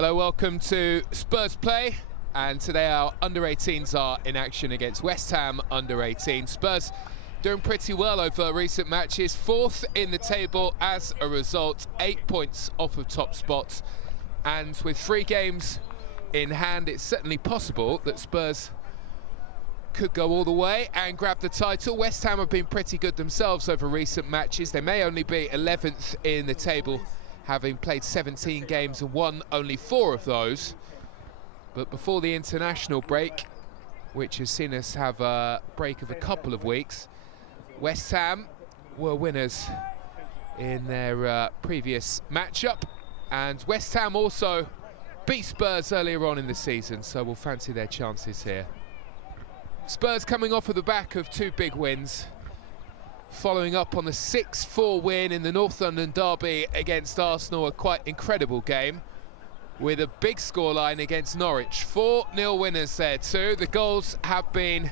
Hello, welcome to Spurs Play, and today our under-18s are in action against West Ham under-18. Spurs doing pretty well over recent matches, fourth in the table as a result, 8 points off of top spots, and with 3 games in hand, it's certainly possible that Spurs could go all the way and grab the title. West Ham have been pretty good themselves over recent matches. They may only be 11th in the table, having played 17 games and won only 4 of those. But before the international break, which has seen us have a break of a couple of weeks, West Ham were winners in their previous matchup, and West Ham also beat Spurs earlier on in the season, so we'll fancy their chances here. Spurs coming off of the back of 2 big wins, following up on the 6-4 win in the North London derby against Arsenal, a quite incredible game, with a big scoreline against Norwich. 4-0 winners there too. The goals have been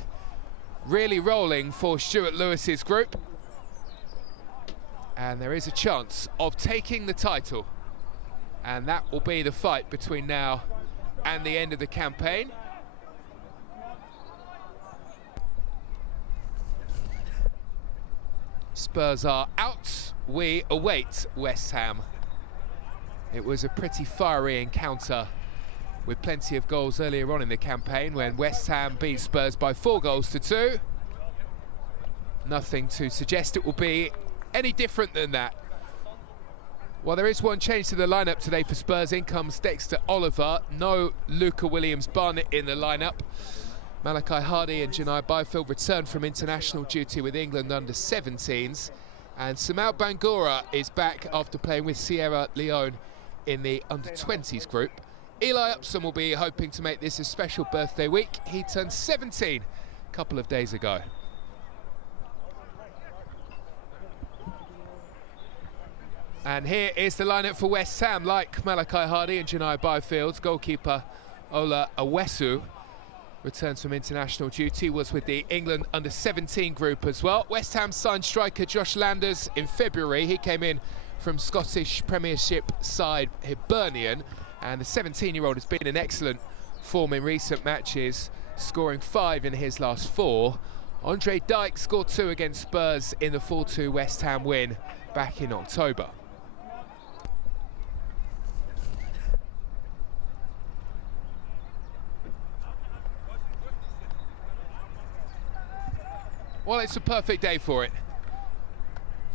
really rolling for Stuart Lewis's group, and there is a chance of taking the title, and that will be the fight between now and the end of the campaign. Spurs are out, we await West Ham. It was a pretty fiery encounter with plenty of goals earlier on in the campaign when West Ham beat Spurs by 4 goals to 2. Nothing to suggest it will be any different than that. Well, there is one change to the lineup today for Spurs. In comes Dexter Oliver, no Luca Williams-Barnett in the lineup. Malachi Hardy and Janai Byfield return from international duty with England under-17s. And Samal Bangura is back after playing with Sierra Leone in the under-20s group. Eli Upson will be hoping to make this a special birthday week. He turned 17 a couple of days ago. And here is the lineup for West Ham, like Malachi Hardy and Janai Byfield. Goalkeeper Ola Awesu returns from international duty, was with the England under-17 group as well. West Ham signed striker Josh Landers in February. He came in from Scottish Premiership side Hibernian, and the 17-year-old has been in excellent form in recent matches, scoring 5 in his last 4. Andre Dijk scored 2 against Spurs in the 4-2 West Ham win back in October. Well, it's a perfect day for it.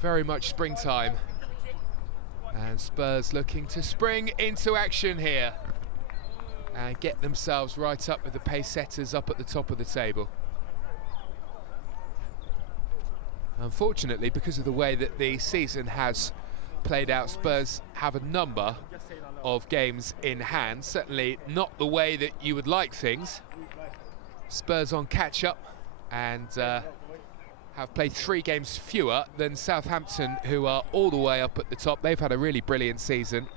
Very much springtime. And Spurs looking to spring into action here and get themselves right up with the pace setters up at the top of the table. Unfortunately, because of the way that the season has played out, Spurs have a number of games in hand. Certainly not the way that you would like things. Spurs on catch-up and have played 3 games fewer than Southampton, who are all the way up at the top. They've had a really brilliant season.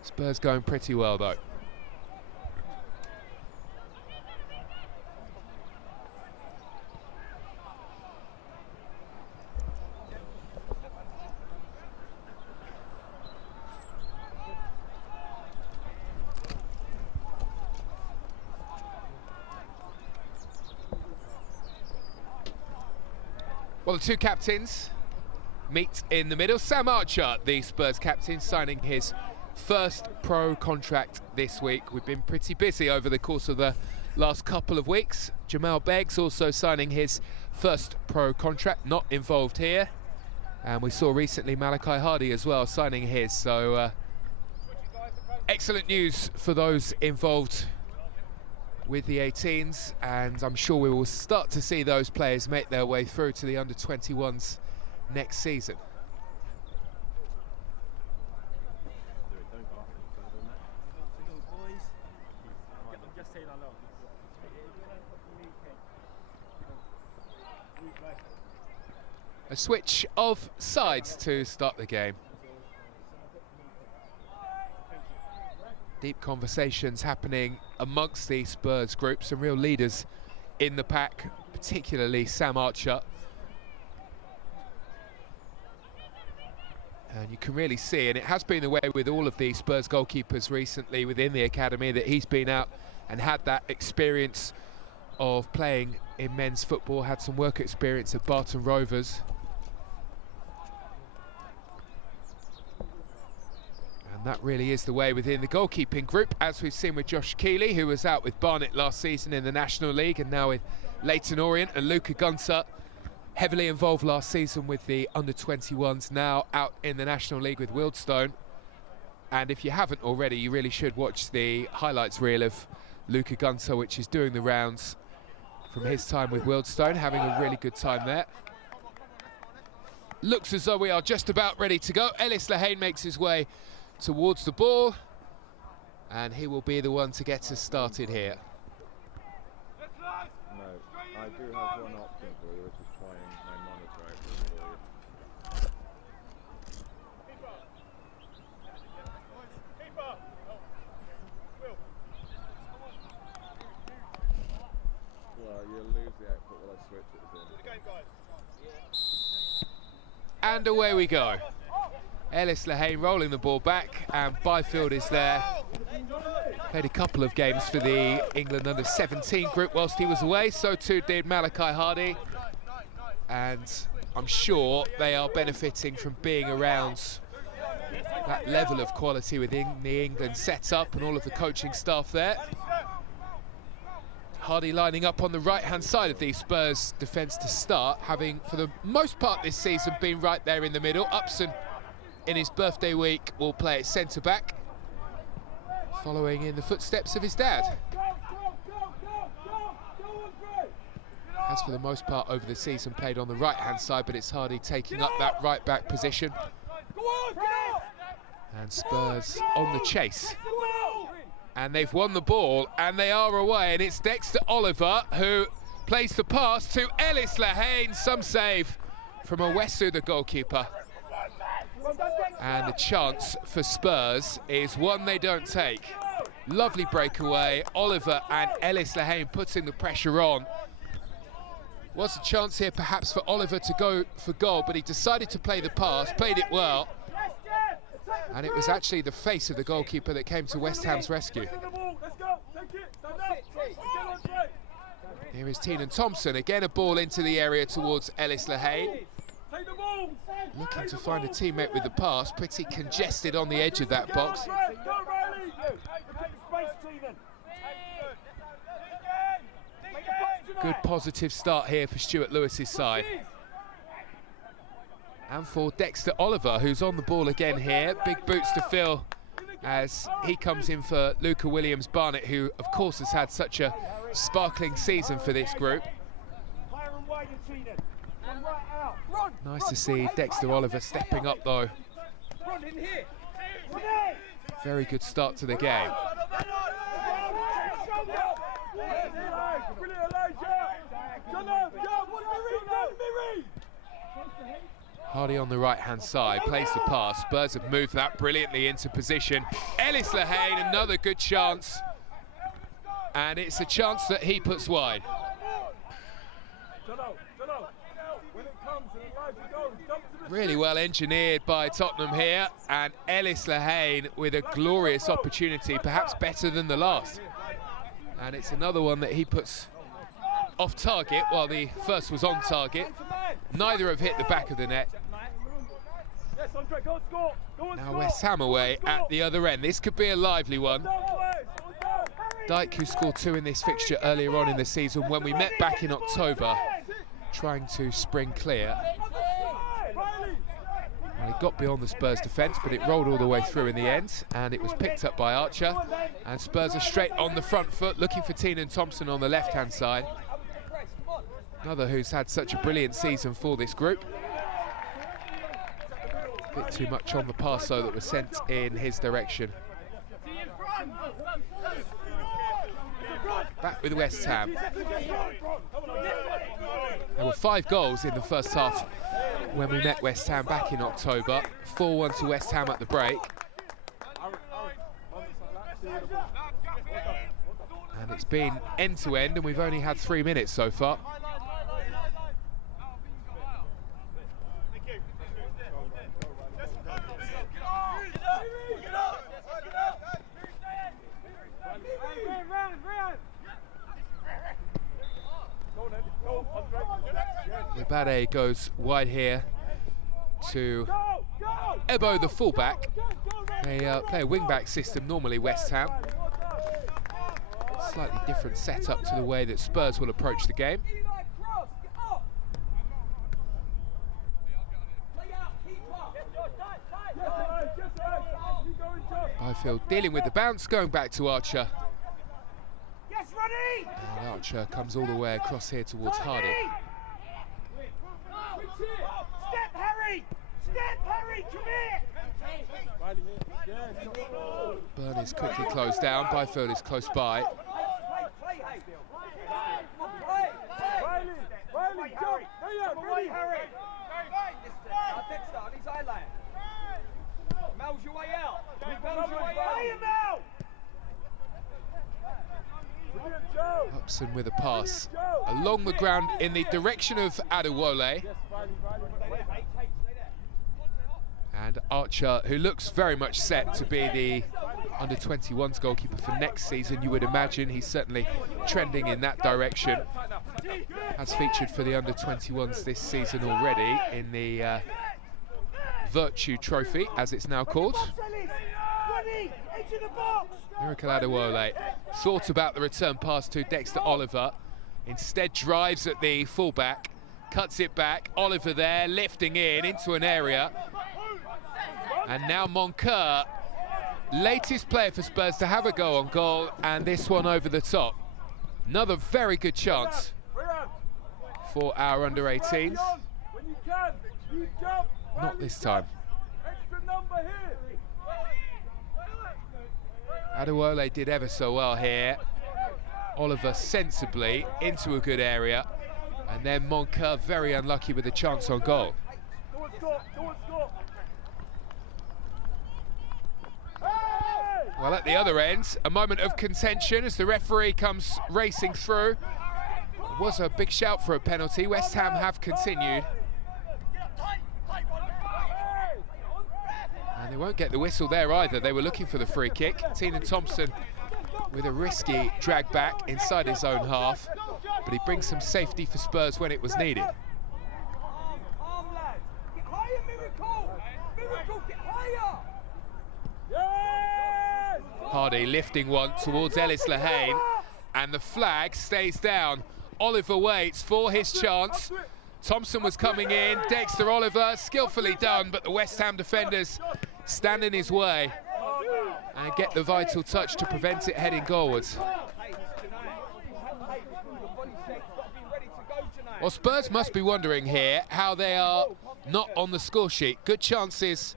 Spurs going pretty well, though. Well, the 2 captains meet in the middle. Sam Archer, the Spurs captain, signing his first pro contract this week. We've been pretty busy over the course of the last couple of weeks. Jamal Beggs also signing his first pro contract, not involved here. And we saw recently Malachi Hardy as well signing his. So excellent news for those involved with the 18s, and I'm sure we will start to see those players make their way through to the under-21s next season. A switch of sides to start the game. Deep conversations happening amongst the Spurs group, some real leaders in the pack, particularly Sam Archer. And you can really see, and it has been the way with all of the Spurs goalkeepers recently within the academy, that he's been out and had that experience of playing in men's football, had some work experience at Barton Rovers. And that really is the way within the goalkeeping group, as we've seen with Josh Keeley, who was out with Barnet last season in the National League, and now with Leyton Orient, and Luca Gunter, heavily involved last season with the under-21s, now out in the National League with Wealdstone. And if you haven't already, you really should watch the highlights reel of Luca Gunter, which is doing the rounds from his time with Wealdstone, having a really good time there. Looks as though we are just about ready to go. Ellis Lehane makes his way towards the ball, and he will be the one to get us started here. No, I do have one option for you, which is trying my monitor out for you. Well, you'll lose the output while I switch it. And away we go. Ellis Lehane rolling the ball back, and Byfield is there. Played a couple of games for the England under-17 group whilst he was away, so too did Malachi Hardy. And I'm sure they are benefiting from being around that level of quality within the England setup and all of the coaching staff there. Hardy lining up on the right-hand side of the Spurs defence to start, having for the most part this season been right there in the middle. Upson, in his birthday week, will play at centre-back, following in the footsteps of his dad. Has for the most part over the season played on the right-hand side, but it's Hardy taking up that right-back position. And Spurs on the chase. And they've won the ball, and they are away, and it's Dexter Oliver who plays the pass to Ellis Lehane. Some save from Owesu, the goalkeeper. And the chance for Spurs is one they don't take. Lovely breakaway. Oliver and Ellis Lehane putting the pressure on. Was a chance here perhaps for Oliver to go for goal, but he decided to play the pass, played it well. And it was actually the face of the goalkeeper that came to West Ham's rescue. Here is Teenan Thompson, again a ball into the area towards Ellis Lehane. Looking to find a teammate with the pass, pretty congested on the edge of that box. Good positive start here for Stuart Lewis's side. And for Dexter Oliver, who's on the ball again here. Big boots to fill as he comes in for Luca Williams-Barnett, who of course has had such a sparkling season for this group. Nice to see Dexter Oliver stepping up though. Very good start to the game. Hardy on the right-hand side, plays the pass. Spurs have moved that brilliantly into position. Ellis Lehane, another good chance. And it's a chance that he puts wide. Really well engineered by Tottenham here, and Ellis Lehane with a glorious opportunity, perhaps better than the last. And it's another one that he puts off target, while the first was on target. Neither have hit the back of the net. Now West Ham away at the other end. This could be a lively one. Dyke, who scored 2 in this fixture earlier on in the season when we met back in October, trying to spring clear. Well, he got beyond the Spurs defence, but it rolled all the way through in the end, and it was picked up by Archer. And Spurs are straight on the front foot, looking for Teenan Thompson on the left-hand side. Another who's had such a brilliant season for this group. A bit too much on the pass, though, that was sent in his direction. Back with West Ham. There were 5 goals in the first half when we met West Ham back in October. 4-1 to West Ham at the break. And it's been end-to-end, and we've only had 3 minutes so far. Libade goes wide here to Ebo, the fullback. They play a wing-back system normally, West Ham. Slightly different setup to the way that Spurs will approach the game. Byfield dealing with the bounce, going back to Archer. And Archer comes all the way across here towards Hardy. Step, Harry! Step, Harry! Come here! Burn is quickly closed down. Byfield is close by. Hobson with a pass along the ground in the direction of Adewole. And Archer, who looks very much set to be the under-21s goalkeeper for next season, you would imagine. He's certainly trending in that direction. Has featured for the under-21s this season already in the Virtue Trophy, as it's now called. Miracle Adewole thought about the return pass to Dexter Oliver, instead drives at the fullback, cuts it back. Oliver there, lifting in into an area. And now Moncur, latest player for Spurs to have a go on goal, and this one over the top. Another very good chance for our under-18s. Not this time. Adewole did ever so well here. Oliver sensibly into a good area. And then Moncur very unlucky with a chance on goal. Well, at the other end, a moment of contention as the referee comes racing through. It was a big shout for a penalty. West Ham have continued. And they won't get the whistle there either. They were looking for the free kick. Teenan Thompson with a risky drag back inside his own half. But he brings some safety for Spurs when it was needed. Hardy lifting one towards Ellis Lehane, and the flag stays down. Oliver waits for his chance. Thompson was coming in, Dexter Oliver, skillfully done, but the West Ham defenders stand in his way and get the vital touch to prevent it heading goalwards. Well, Spurs must be wondering here how they are not on the score sheet. Good chances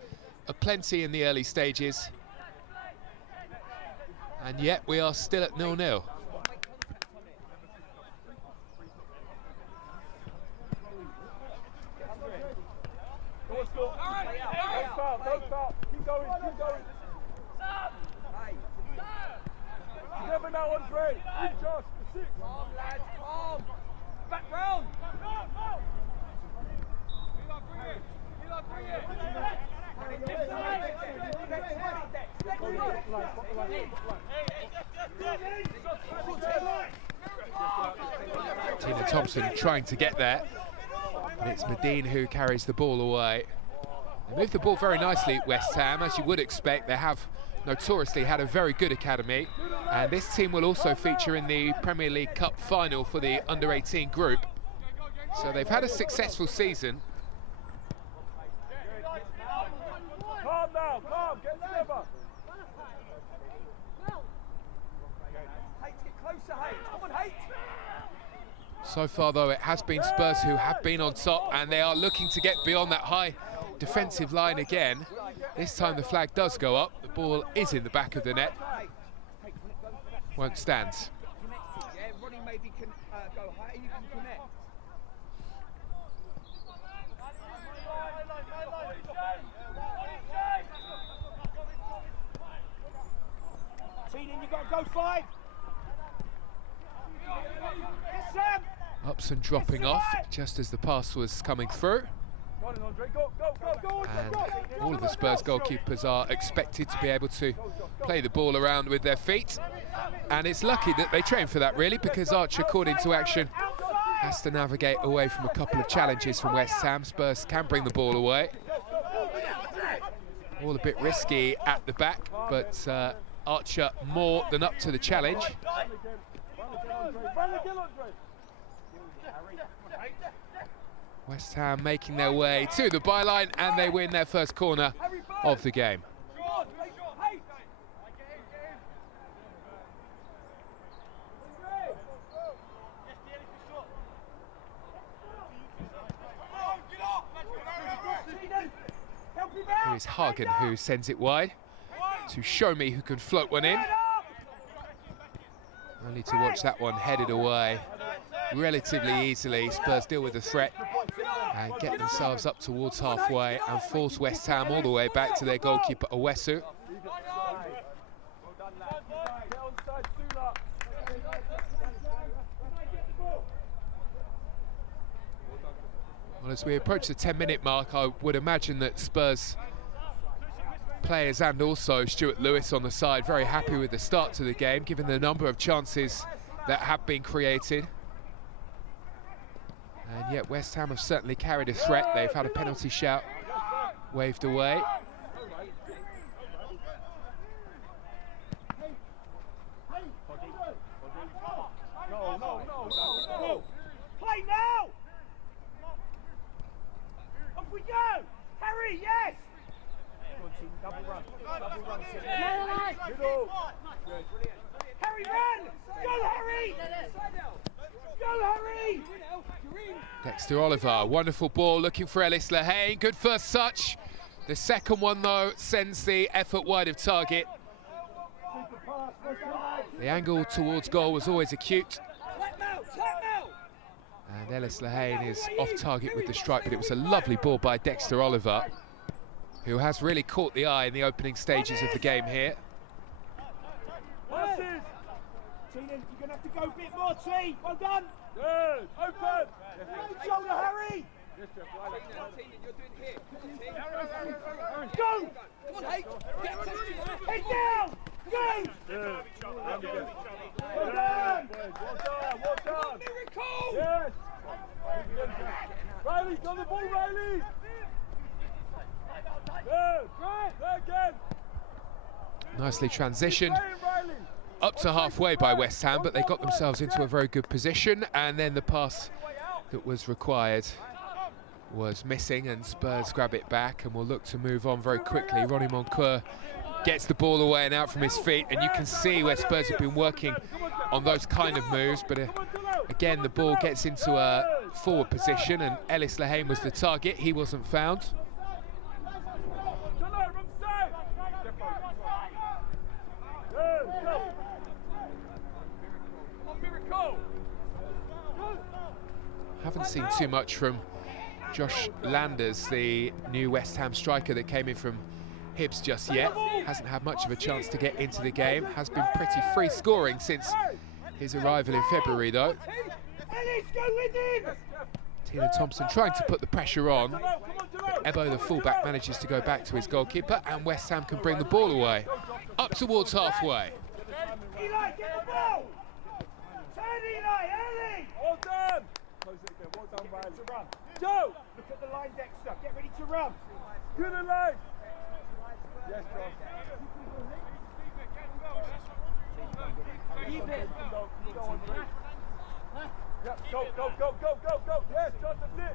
aplenty in the early stages. And yet we are still at 0-0. Teenan Thompson trying to get there, and it's Medine who carries the ball away. They move the ball very nicely at West Ham, as you would expect. They have notoriously had a very good academy, and this team will also feature in the Premier League Cup final for the under-18 group. So they've had a successful season. Calm now, calm, get together. So far, though, it has been Spurs who have been on top, and they are looking to get beyond that high defensive line again. This time the flag does go up. The ball is in the back of the net. Won't stand. Teenan, you've got to go 5. Hobson dropping off just as the pass was coming through. And All of the Spurs goalkeepers are expected to be able to play the ball around with their feet. And it's lucky that they train for that, really, because Archer, according to action, has to navigate away from a couple of challenges from West Ham. Spurs can bring the ball away. All a bit risky at the back, but Archer more than up to the challenge. West Ham making their way to the byline, and they win their first corner of the game. Here is Hagen, who sends it wide to Show Me, who can float one in. Only to watch that one headed away relatively easily. Spurs deal with the threat and get themselves up towards halfway and force West Ham all the way back to their goalkeeper, Owesu. Well, as we approach the 10-minute mark, I would imagine that Spurs players and also Stuart Lewis on the side very happy with the start to the game, given the number of chances that have been created. And yet West Ham have certainly carried a threat. They've had a penalty shout waved away. Play now! Off we go! Harry, yes! Double run. Harry, run! Go, Harry! Go, Harry! Dexter Oliver, wonderful ball, looking for Ellis Lehane. Good first touch. The second one, though, sends the effort wide of target. The angle towards goal was always acute. And Ellis Lehane is off target with the strike, but it was a lovely ball by Dexter Oliver, who has really caught the eye in the opening stages of the game here. You're going to have to go a bit more, T. Well done. Good. Open. Shoulder, Harry. Go. Head down. Go. Well done. Well done. Miracle. Yes. Riley, got the ball, Riley. Good. Right. Again. Nicely transitioned up to halfway by West Ham, but they got themselves into a very good position, and then the pass that was required was missing, and Spurs grab it back and will look to move on very quickly. Ronnie Moncur gets the ball away and out from his feet, and you can see where Spurs have been working on those kind of moves, but again the ball gets into a forward position, and Ellis Lehane was the target. He wasn't found. Haven't seen too much from Josh Landers, the new West Ham striker that came in from Hibs just yet. Hasn't had much of a chance to get into the game. Has been pretty free scoring since his arrival in February, though. Tina Thompson trying to put the pressure on. But Ebo, the fullback, manages to go back to his goalkeeper, and West Ham can bring the ball away. Up towards halfway. Eli, get the ball! Turn, Eli, early! Well done! Well done, Riley. To run. Joe! Look at the line, Dexter. Get ready to run. Good line. Yes, John. Keep it. Go. Yes, John, that's it.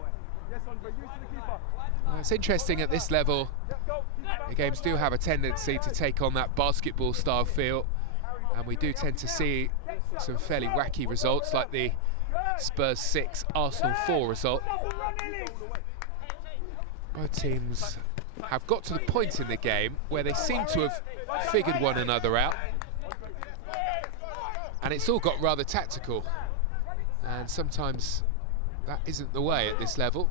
Yes, Andre, use the keeper. Well, it's interesting at this level. The games do have a tendency to take on that basketball style feel, and we do tend to see some fairly wacky results like the Spurs 6, Arsenal 4 result. Both teams have got to the point in the game where they seem to have figured one another out, and it's all got rather tactical, and sometimes that isn't the way at this level.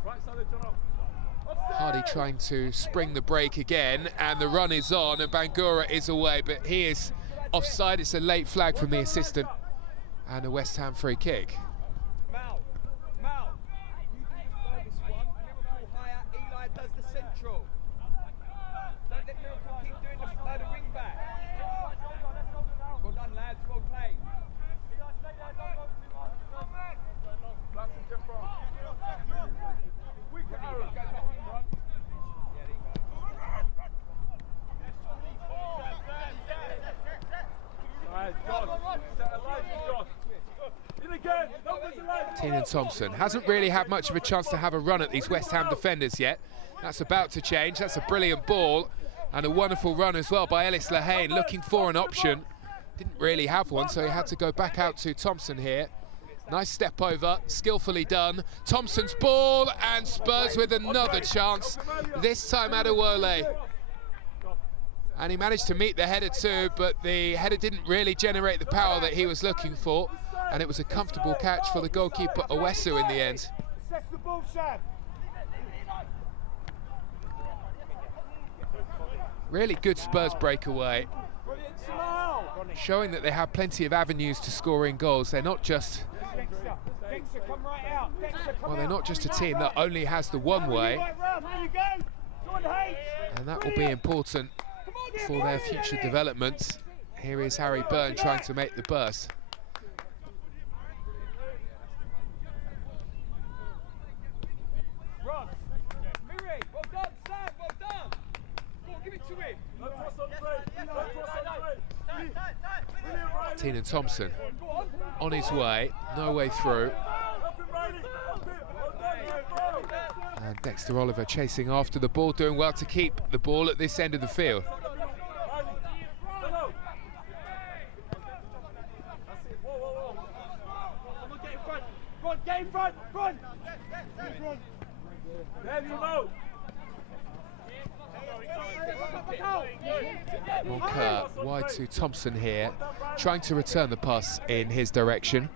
Hardy trying to spring the break again, and the run is on, and Bangura is away, but he is offside. It's a late flag from the assistant, and a West Ham free kick. Mal, you do the furthest one, Liverpool higher, Eli does the central. Tottenham Thompson hasn't really had much of a chance to have a run at these West Ham defenders yet. That's about to change. That's a brilliant ball and a wonderful run as well by Ellis Lehane, looking for an option. Didn't really have one, so he had to go back out to Thompson here. Nice step over, skillfully done. Thompson's ball, and Spurs with another chance, this time Adewole. And he managed to meet the header too, but the header didn't really generate the power that he was looking for, and it was a comfortable catch for the goalkeeper Owesu in the end. Really good Spurs breakaway, showing that they have plenty of avenues to scoring goals. They're not just a team that only has the one way, and that will be important for their future developments. Here is Harry Byrne trying to make the burst. Tottenham Thompson on his way, no way through. And Dexter Oliver chasing after the ball, doing well to keep the ball at this end of the field. Monker wide to Thompson here, trying to return the pass in his direction.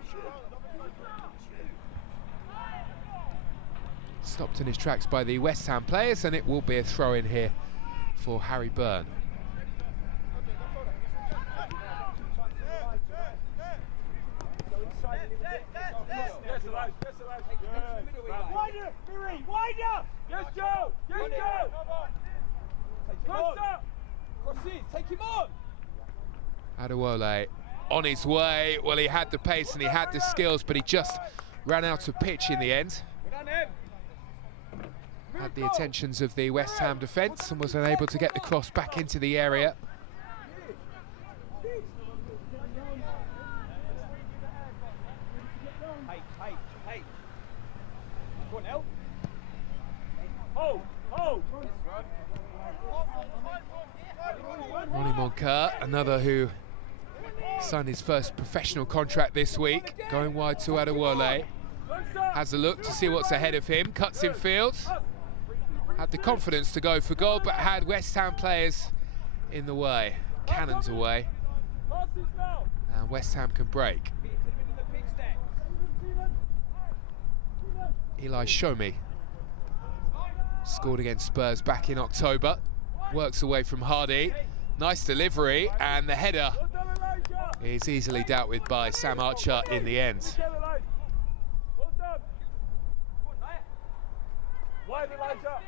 Stopped in his tracks by the West Ham players, and it will be a throw in here for Harry Byrne. Adewole on his way. Well, he had the pace and he had the skills, but he just ran out of pitch in the end. Had the attentions of the West Ham defence and was unable to get the cross back into the area. Ronnie Monker, another who signed his first professional contract this week, going wide to Adewole. Has a look to see what's ahead of him, cuts in field. Had the confidence to go for goal, but had West Ham players in the way, cannons away. And West Ham can break. Eli Shomi scored against Spurs back in October. Works away from Hardy. Nice delivery, and the header is easily dealt with by Sam Archer in the end. Wide Elijah.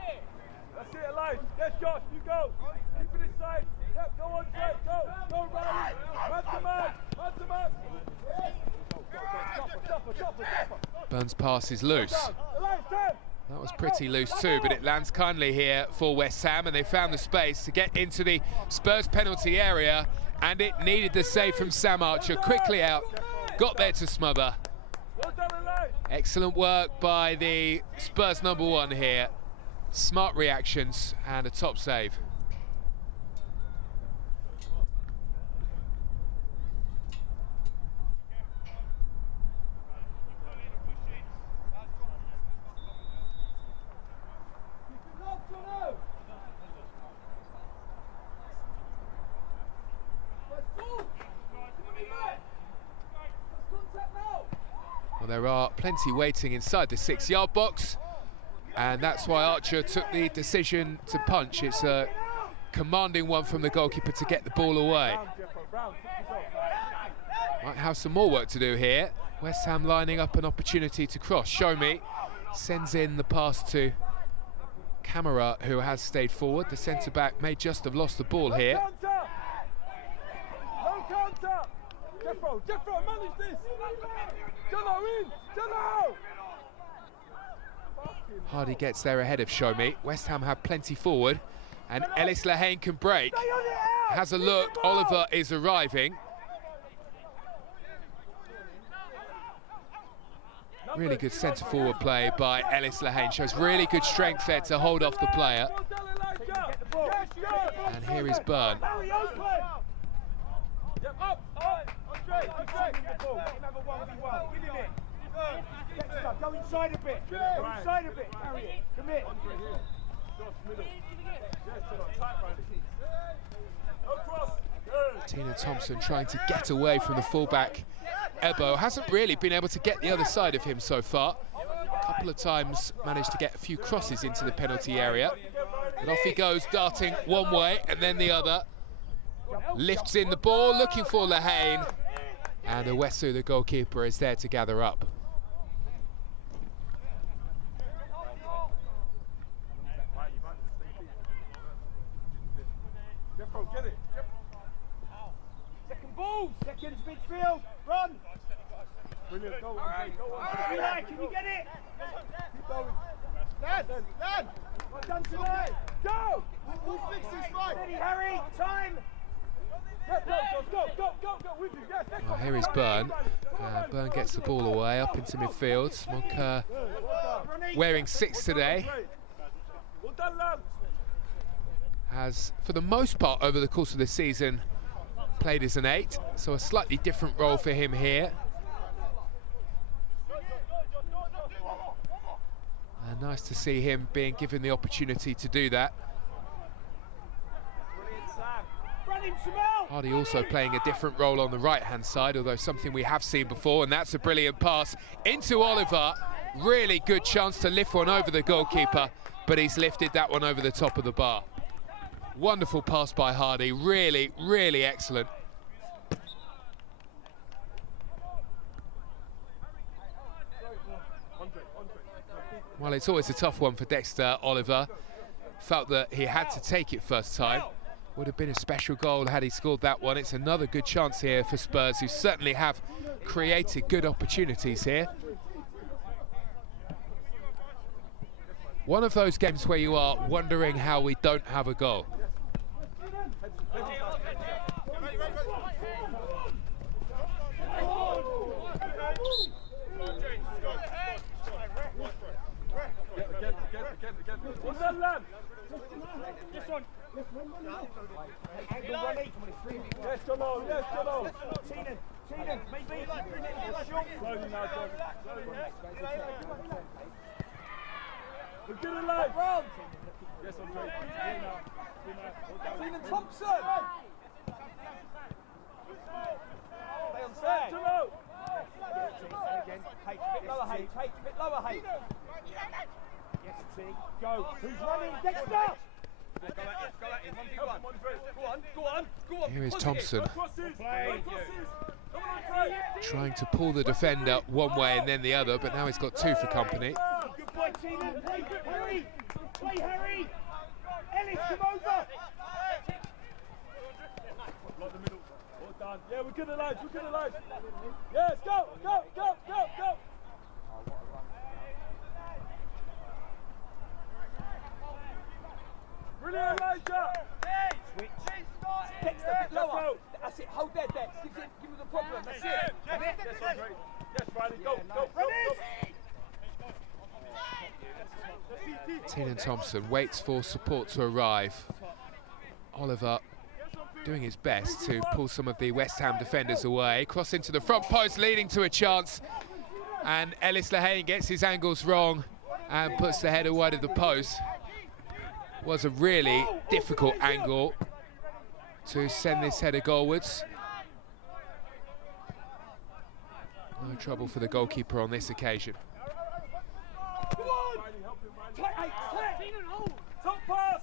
That's it, Elijah. Yes, Josh, you go. Keep it inside. Yep, go on, Jay. Go. Go, Riley. Man to man. Man to man. Burns' pass is loose. That was pretty loose too, but it lands kindly here for West Ham, and they found the space to get into the Spurs penalty area, and it needed the save from Sam Archer. Quickly out, got there to smother. Excellent work by the Spurs #1 here. Smart reactions and a top save. Well, there are plenty waiting inside the 6-yard box, and that's why Archer took the decision to punch. It's a commanding one from the goalkeeper to get the ball away. Might have some more work to do here. West Ham lining up an opportunity to cross. Shomi sends in the pass to Camara, who has stayed forward. The centre-back may just have lost the ball here. No counter! Jeffro, manage this! Jello in! Jello! Hardy gets there ahead of Shomi. West Ham have plenty forward, and Ellis Lehane can break. Has a look, Oliver is arriving. Really good centre-forward play by Ellis Lehane. Shows really good strength there to hold off the player. And here is Byrne. Go inside a bit. Go inside a bit. Carry it. Commit. Tina Thompson trying to get away from the fullback. Ebo hasn't really been able to get the other side of him so far. A couple of times managed to get a few crosses into the penalty area. But off he goes, darting one way and then the other. Lifts in the ball, looking for Lehane. And Owesu, the goalkeeper, is there to gather up. Second ball, seconds midfield, run! Brilliant, go on, go on. Can you get it? Keep going. Lad! Well done tonight! Go! We'll fix this fight! Steady, Harry, time! Go, with you, yes, Well, here is Byrne. Byrne gets the ball away up into midfield. Monk wearing 6 today. Well done, lad! Has, for the most part over the course of the season, played as an 8, so a slightly different role for him here. And nice to see him being given the opportunity to do that. Hardy also playing a different role on the right-hand side, although something we have seen before, and that's a brilliant pass into Oliver. Really good chance to lift one over the goalkeeper, but he's lifted that one over the top of the bar. Wonderful pass by Hardy, really, really excellent. Well, it's always a tough one for Dexter Oliver. Felt that he had to take it first time. Would have been a special goal had he scored that one. It's another good chance here for Spurs, who certainly have created good opportunities here. One of those games where you are wondering how we don't have a goal. Yes, Jono, yes, Jono. Tina, maybe. Slowly now, John. We're good and live. Yes, Andre. Tina Thompson. Stay on side. Jono. Again. H, bit lower, H. Bit lower, H. Yes, T. Go. Who's running? Dexter. Here is Thompson, trying to pull the defender one way and then the other, but now he's got 2 for company. Good boy, Tina. Play, Harry. Play, Harry. Ellis, come over. Like the middle. Well done. Yeah, we're good alive. Yes, go. Brilliant, Elijah! Switch. Dexter, a bit lower. That's it, hold there, Dex. Give him the problem. That's it. Yes, Riley, go. Tina Thompson waits for support to arrive. Oliver doing his best to pull some of the West Ham defenders away. Cross into the front post, leading to a chance. And Ellis Lehane gets his angles wrong and puts the header wide of the post. Was a really difficult angle to send this header goalwards. No trouble for the goalkeeper on this occasion. Come on! Top pass!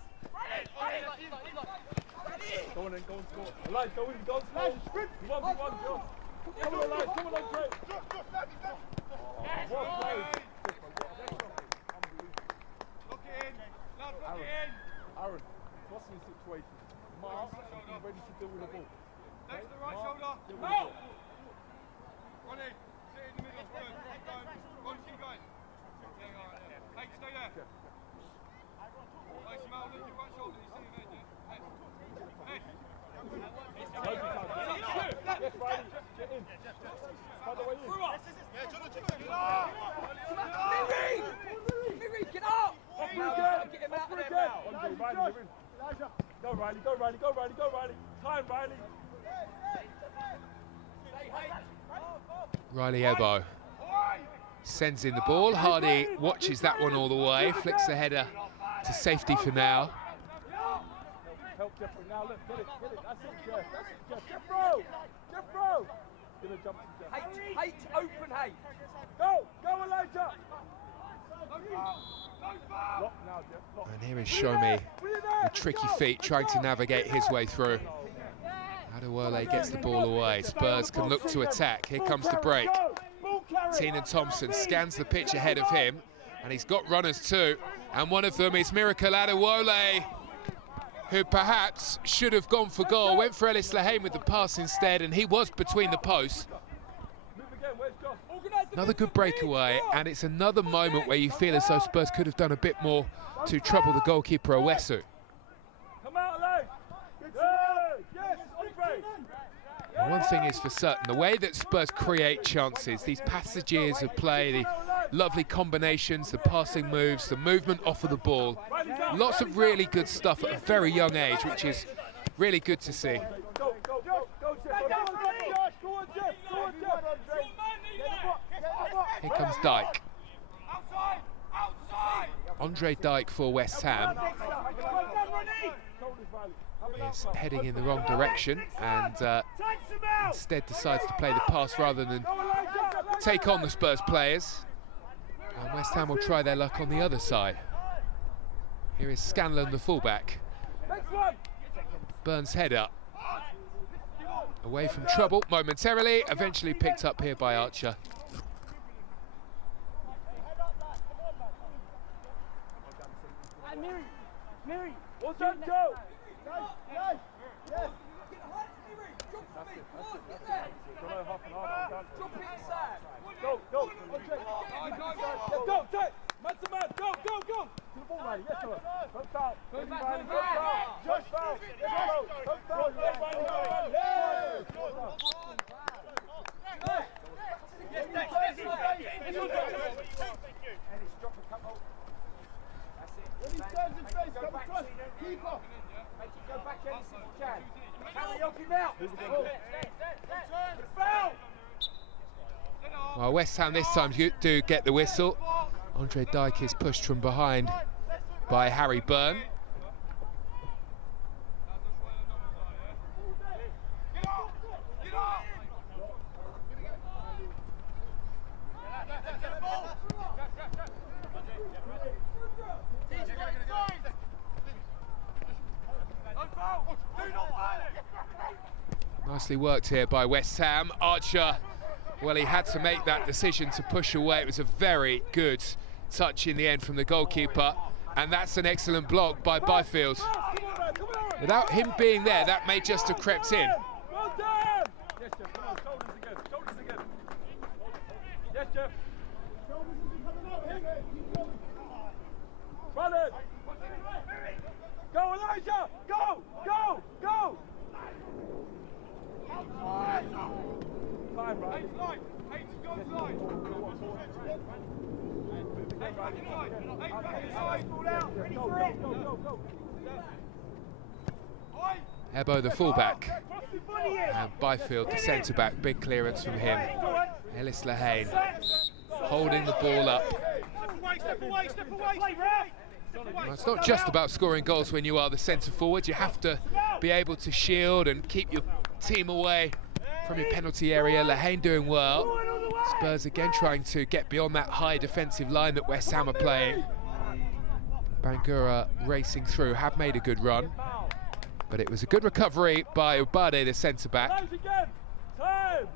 Go on then, go and score. Alive, go and score. You won, John. Come on, Alive, come on, Trey. What play? Aaron, crossing situation. Mark, be ready to deal with the ball. Next to the right shoulder. No! Ronnie, sit in the middle. Keep going. Ron, keep going. Yeah, all right, yeah. Hey, stay there. Hey, Smell, look your right shoulder. You see him there, yeah? Hey. Yes, Riley, get in. By the way, in. Yeah, Jonathan. Go Riley, go Riley, go Riley, go Riley. Time Riley. Riley Ebo sends in the ball. Hardy watches that one all the way, flicks the header to safety for now. Help Jeffro now, look, get it, that's it, Jeff, Jeffro! Gonna jump to Jeff. H, open H. Go Elijah! Lock now, Jeff, lock. And here is Shomi, the tricky feet, trying to navigate his way through. Adewale gets the ball away. Spurs can look to attack. Here comes the break. Tina Thompson scans the pitch ahead of him, and he's got runners too. And one of them is Miracle Adewale, who perhaps should have gone for goal. Went for Ellis Lehane with the pass instead, and he was between the posts. Another good breakaway, and it's another moment where you feel as though Spurs could have done a bit more to trouble the goalkeeper, Owesu. And one thing is for certain, the way that Spurs create chances, these passages of play, the lovely combinations, the passing moves, the movement off of the ball, lots of really good stuff at a very young age, which is really good to see. Here comes Dyke. Andre Dyke for West Ham is heading in the wrong direction and instead decides to play the pass rather than take on the Spurs players. And West Ham will try their luck on the other side. Here is Scanlon, the fullback. Burns' head up. Away from trouble momentarily, eventually picked up here by Archer. Miri, well done, Joe. Yes. Go. Go, man to man, go. To the ball, Riley, yes, sir. Don't foul. Josh foul. Don't foul. Well, West Ham this time do get the whistle. Andre Dyke is pushed from behind by Harry Byrne. Nicely worked here by West Ham. Archer, well, he had to make that decision to push away. It was a very good touch in the end from the goalkeeper, and that's an excellent block by Byfield. Without him being there, that may just have crept in. Well done! Yes, Jeff, come on, shoulders again. Yes, Jeff. Run it! Go, Elijah! Go! Time, right? Ebo, the fullback, and Byfield, the centre-back. Big clearance from him. Ellis Lehane holding the ball up. Well, it's not just about scoring goals when you are the centre-forward. You have to be able to shield and keep your team away from your penalty area. Lehane doing well. Spurs again trying to get beyond that high defensive line that West Ham are playing. Bangura racing through, have made a good run, but it was a good recovery by Ubade, the centre-back. Time! Go!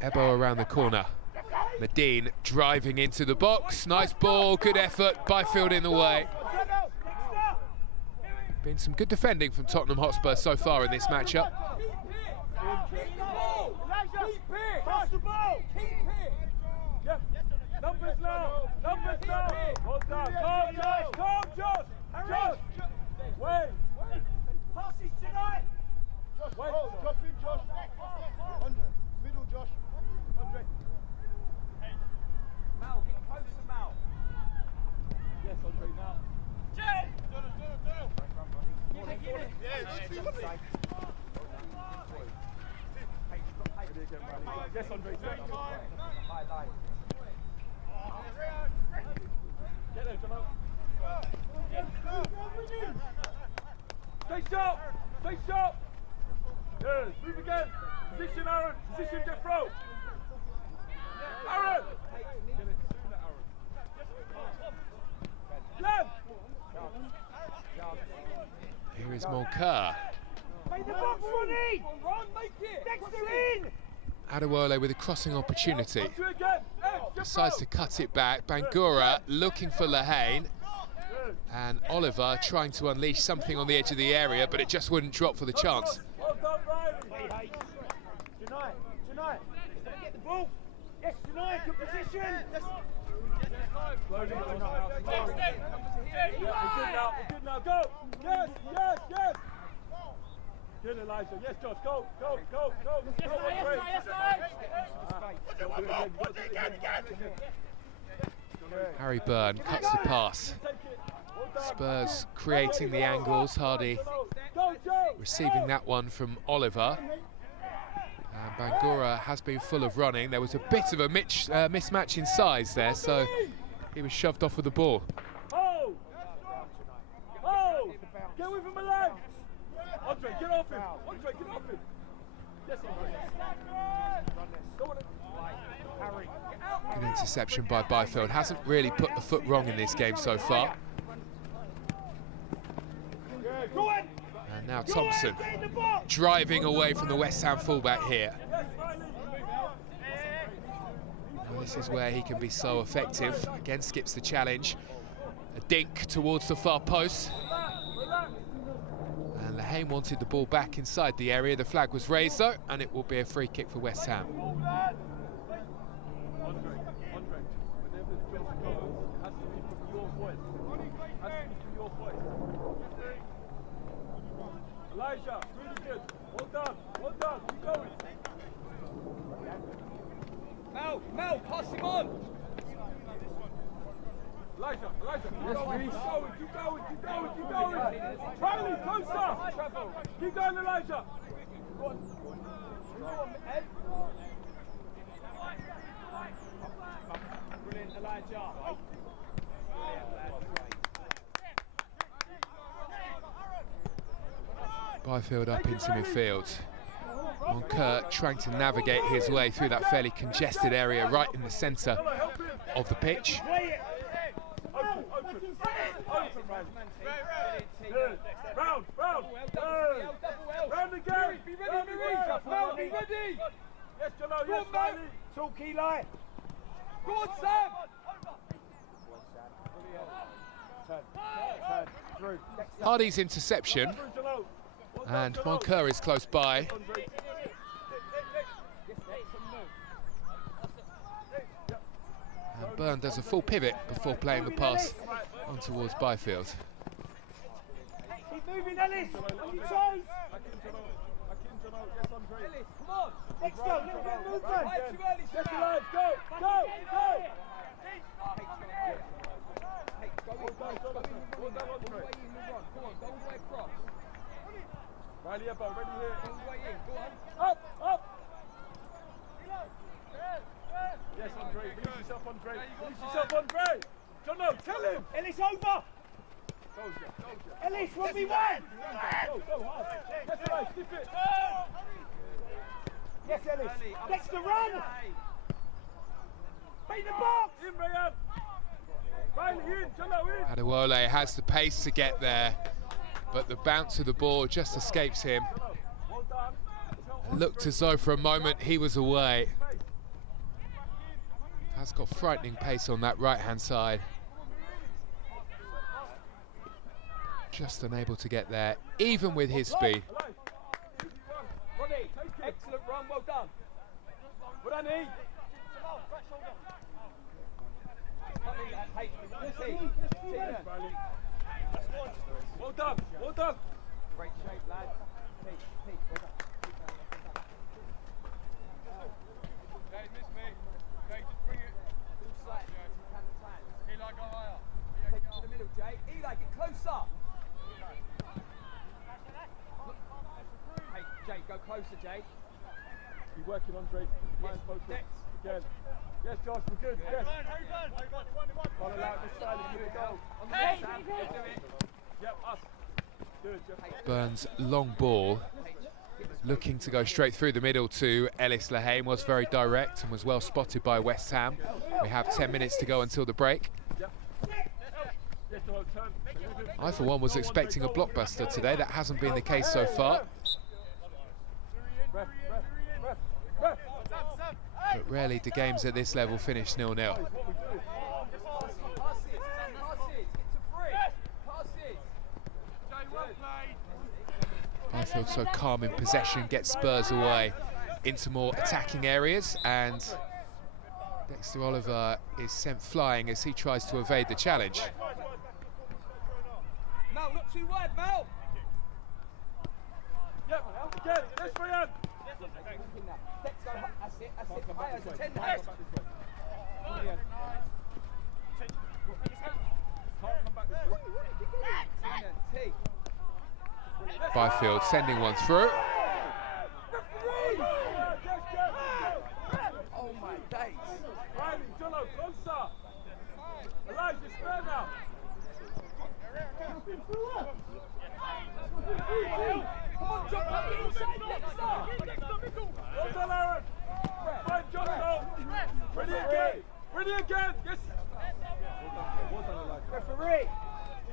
Ebo around the corner. Medine driving into the box. Nice ball, good effort. Byfield in the way. Been some good defending from Tottenham Hotspur so far in this matchup. Pass the ball! Yep. Numbers now! Well done. Calm, Josh! Wait! Passes tonight! Wait. Drop in, Josh. Middle, Josh. Moncur. Make the box, Ronnie! Run, make it! Dexter in! Adewale with a crossing opportunity. Decides to cut it back. Bangura looking for Lehane. And Oliver trying to unleash something on the edge of the area, but it just wouldn't drop for the chance. Tonight, get the ball. Yes, tonight, good position. Yes. We're good now, go. Yes. Good, Elijah. Yes, Josh, go. Harry Byrne cuts the pass. Spurs creating the angles. Hardy receiving that one from Oliver. And Bangura has been full of running. There was a bit of a mismatch in size there, so he was shoved off with the ball. Oh! Get with him alive! Andre, get off him! Yes, Harry. Good interception by Byfield. Hasn't really put the foot wrong in this game so far. And now Thompson driving away from the West Ham fullback here. Now this is where he can be so effective. Again, skips the challenge. A dink towards the far post. And Lehane wanted the ball back inside the area. The flag was raised though, and it will be a free kick for West Ham. Elijah, really good. Well done. Keep going. Mel, pass him on. Elijah. Keep going. Riley, closer. Keep going, Elijah. Brilliant, Elijah. Byfield up into midfield. Moncur trying to navigate his way through that fairly congested area right in the centre of the pitch. Round again. Be ready. Yes, Jalal, yes, Riley. Talk, Eli. Go on, Sam. Turn. Through. Hardy's interception. And Moncur is close by. And Byrne does a full pivot before playing the pass on towards Byfield. Keep moving, Ellis. On your toes. Ellis, come on. Next up, little bit of movement. Yes, Elias, go. Riley up, ready here. Up. Yes, Andre. Release yourself, Andre. Jono, tell him. Ellis over. Ellis, 1v1. Go hard. Yes, Elias, stiff it. Yes, Ellis. Dexter, run. Beat the box. In, Rayan. Riley, in. Jono, in. Adewale has the pace to get there, but the bounce of the ball just escapes him. It looked as though for a moment he was away. Has got frightening pace on that right-hand side. Just unable to get there, even with his speed. Ronnie, excellent run, well done. Well done, E. Well done. Great shape, lad. Pete, well done. Jay, miss me. Jay, just bring it. Eli, go higher. Take it to the middle, Jay. Eli, get closer. Hey, Jay, go closer, Jay. Keep working, Andre. Mind focus. Again. Yes, Josh, we're good. Yes. Can't allow it this side and give it a goal. On the left hand. Yep, us. Good, Jeff. Byrne's long ball, looking to go straight through the middle to Ellis Lehane, was very direct and was well spotted by West Ham. We have 10 minutes to go until the break. Yep. Yes, I, for one, was expecting a blockbuster today. That hasn't been the case so far. But rarely do games at this level finish 0-0. Byfield so calm in possession, gets Spurs away into more attacking areas, and Dexter Oliver is sent flying as he tries to evade the challenge. Mal, not too wide, Mal! Yep, again, this for you! That's it, higher as a 10 head. Byfield sending one through. Oh my days! Riley, Jolo, closer! Elijah, spare now! Come on, jump up inside, Dexter! Well done, Aaron! Fine, Jolo! Ready again! Ready again! Yes! Referee!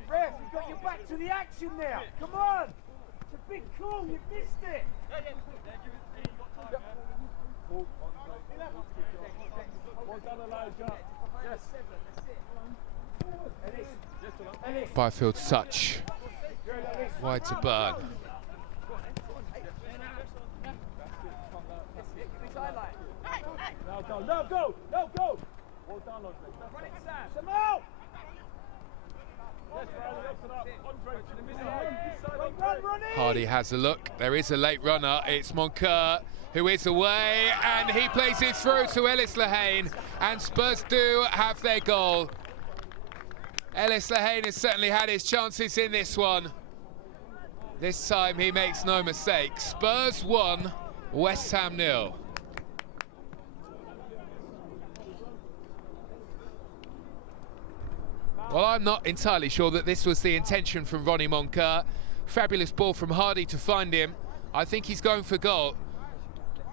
Ref, you've got your back to the action now! Come on! It's a big call, you've missed it! Well done, Elijah! Yes! Byfield's touch. Wide to Burn. Now go, now go, now go! Well done, Andre. Run it, Sam! Sam out! Yes, Riley, open up. Andre, to the middle. Run, Hardy has a look. There is a late runner. It's Moncur who is away, and he plays it through to Ellis Lehane, and Spurs do have their goal. Ellis Lehane has certainly had his chances in this one. This time he makes no mistake. Spurs 1, West Ham 0. Well, I'm not entirely sure that this was the intention from Ronnie Moncur. Fabulous ball from Hardy to find him. I think he's going for goal.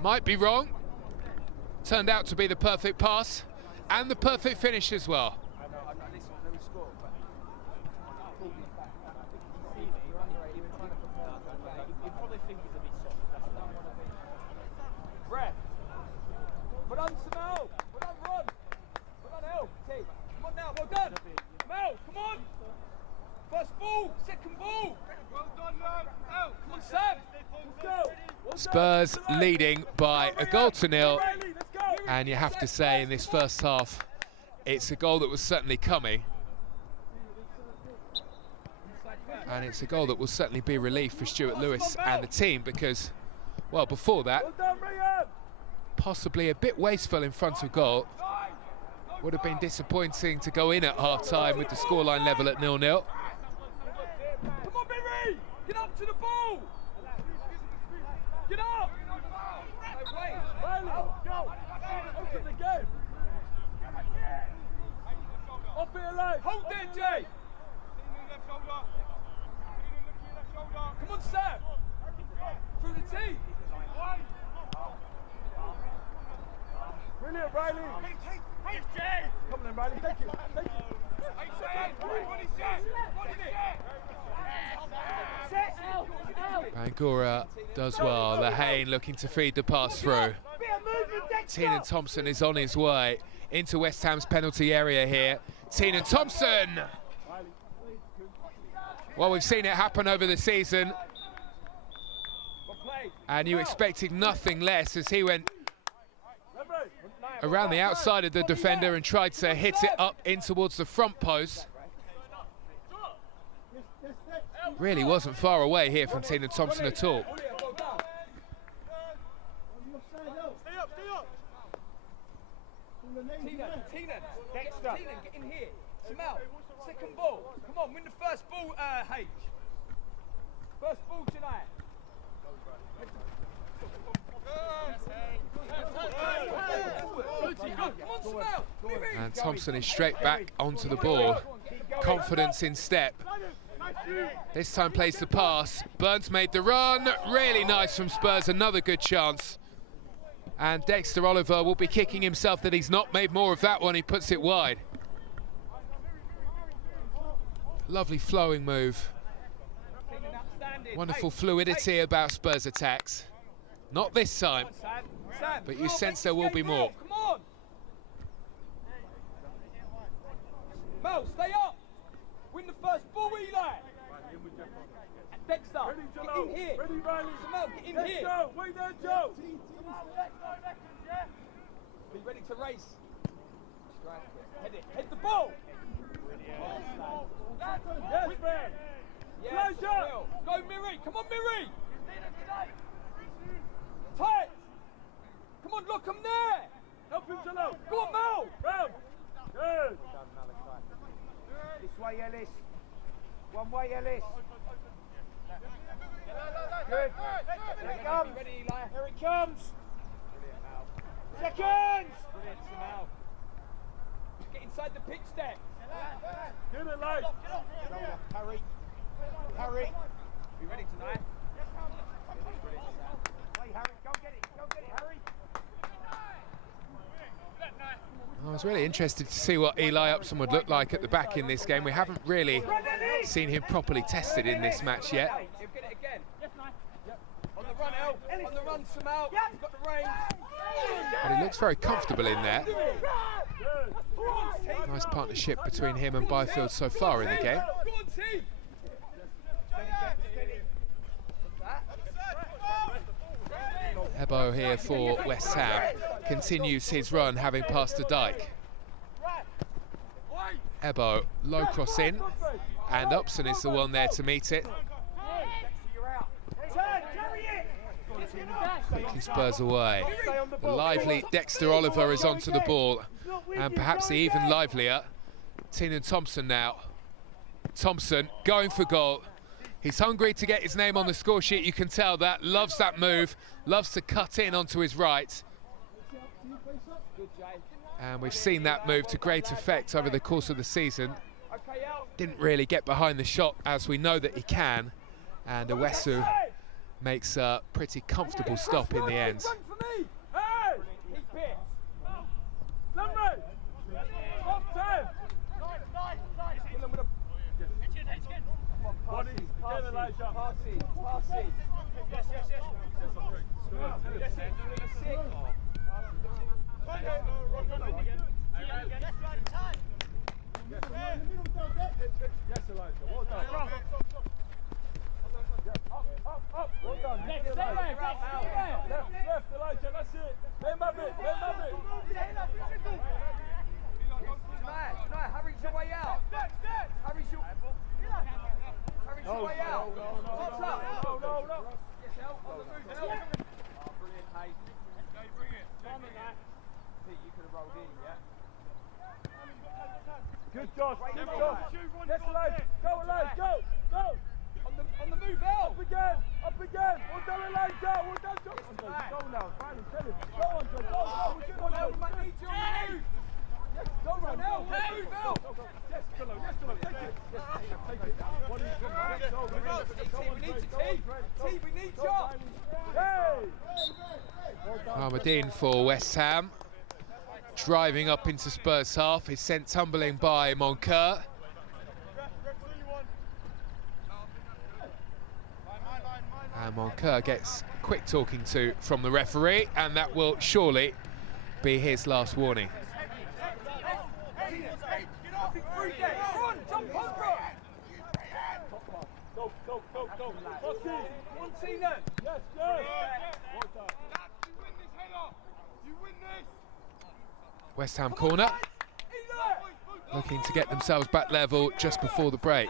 Might be wrong. Turned out to be the perfect pass and the perfect finish as well. Well done, Samuel. Well done, Ron. Well done, El. Come on now. Well done. Mel, come on. First ball, second ball. Well done, El. Come on, Sam. Let's go. Well Spurs leading by a goal to 0. And you have to say, in this first half, it's a goal that was certainly coming. And it's a goal that will certainly be relief for Stuart Lewis and the team, because, well, before that, possibly a bit wasteful in front of goal. Would have been disappointing to go in at half-time with the scoreline level at 0-0. Come on, Berry! Get up to the ball! Get up! No way! Riley, go! Open the game! Off it alive! Hold there, Jay! Come on, Sam! Through the team! Brilliant, Riley! Hey, Jay! Come on then, Riley, thank you! Thank you! Bangura does well. Lehane looking to feed the pass through. Teenan Thompson is on his way into West Ham's penalty area here. Teenan Thompson! Well, we've seen it happen over the season, and you expected nothing less as he went around the outside of the defender and tried to hit it up in towards the front post. Really wasn't far away here from Teenan Thompson at all. Teenan, Dexter, get in here. Samuel, second ball. Come on, win the first ball, H. First ball tonight. And Thompson is straight back onto the ball. Confidence in step. This time plays the pass. Burns made the run. Really nice from Spurs. Another good chance. And Dexter Oliver will be kicking himself that he's not made more of that one. He puts it wide. Lovely flowing move. Wonderful fluidity about Spurs attacks. Not this time, but you sense there will be more. Come on! Mel, stay up! Win the first ball, Eli! Dexter, get in here! Mel, get in here! Joe, wait there, Joe! Be ready to race. Head it, head the ball! Yes, man! Yes, go, Miri! Come on, Miri! Tight! Come on, look, I'm there! Help him, Jalal! Go on, Mel! Round! Good! This way, Ellis. One way, Ellis. Good. Here it comes. Ready, Eli. Here it comes. Seconds! Brilliant, Samal. Get inside the pitch deck. Good, Eli. Harry. Harry. Be ready tonight. Brilliant, Sam. Play, Harry. Go get it. Go get it, Harry. I was really interested to see what Eli Upson would look like at the back in this game. We haven't really seen him properly tested in this match yet. He'll get it again. On the run, El. On the run, Samal. He's got the range. But he looks very comfortable in there. Nice partnership between him and Byfield so far in the game. Go on, team. Ebo here for West Ham continues his run, having passed the Dyke. Ebo, low cross in, and Upson is the one there to meet it. Quickly Spurs away. The lively Dexter Oliver is onto the ball, and perhaps the even livelier Teenan Thompson now. Thompson going for goal. He's hungry to get his name on the score sheet, you can tell that. Loves that move, loves to cut in onto his right. And we've seen that move to great effect over the course of the season. Didn't really get behind the shot, as we know that he can. And Owesu makes a pretty comfortable stop in the end. Good Josh, good Josh. Yes, Elijah. Go, Elijah, go, go. On the move, out. Up again. Well done, Elijah. Well done, Josh. Go now. Finally, tell him. Go on, Josh. Go. We might need you on the move. Yes, go, run out. Move out. Yes, Jello. Yes, Jello. Take it. Yes, take it. What are you doing? We need you, team. We need you. Hey. Ahmadine for West Ham. Driving up into Spurs half, is sent tumbling by Moncur. And Moncur gets quick talking to from the referee, and that will surely be his last warning. West Ham corner, looking to get themselves back level just before the break.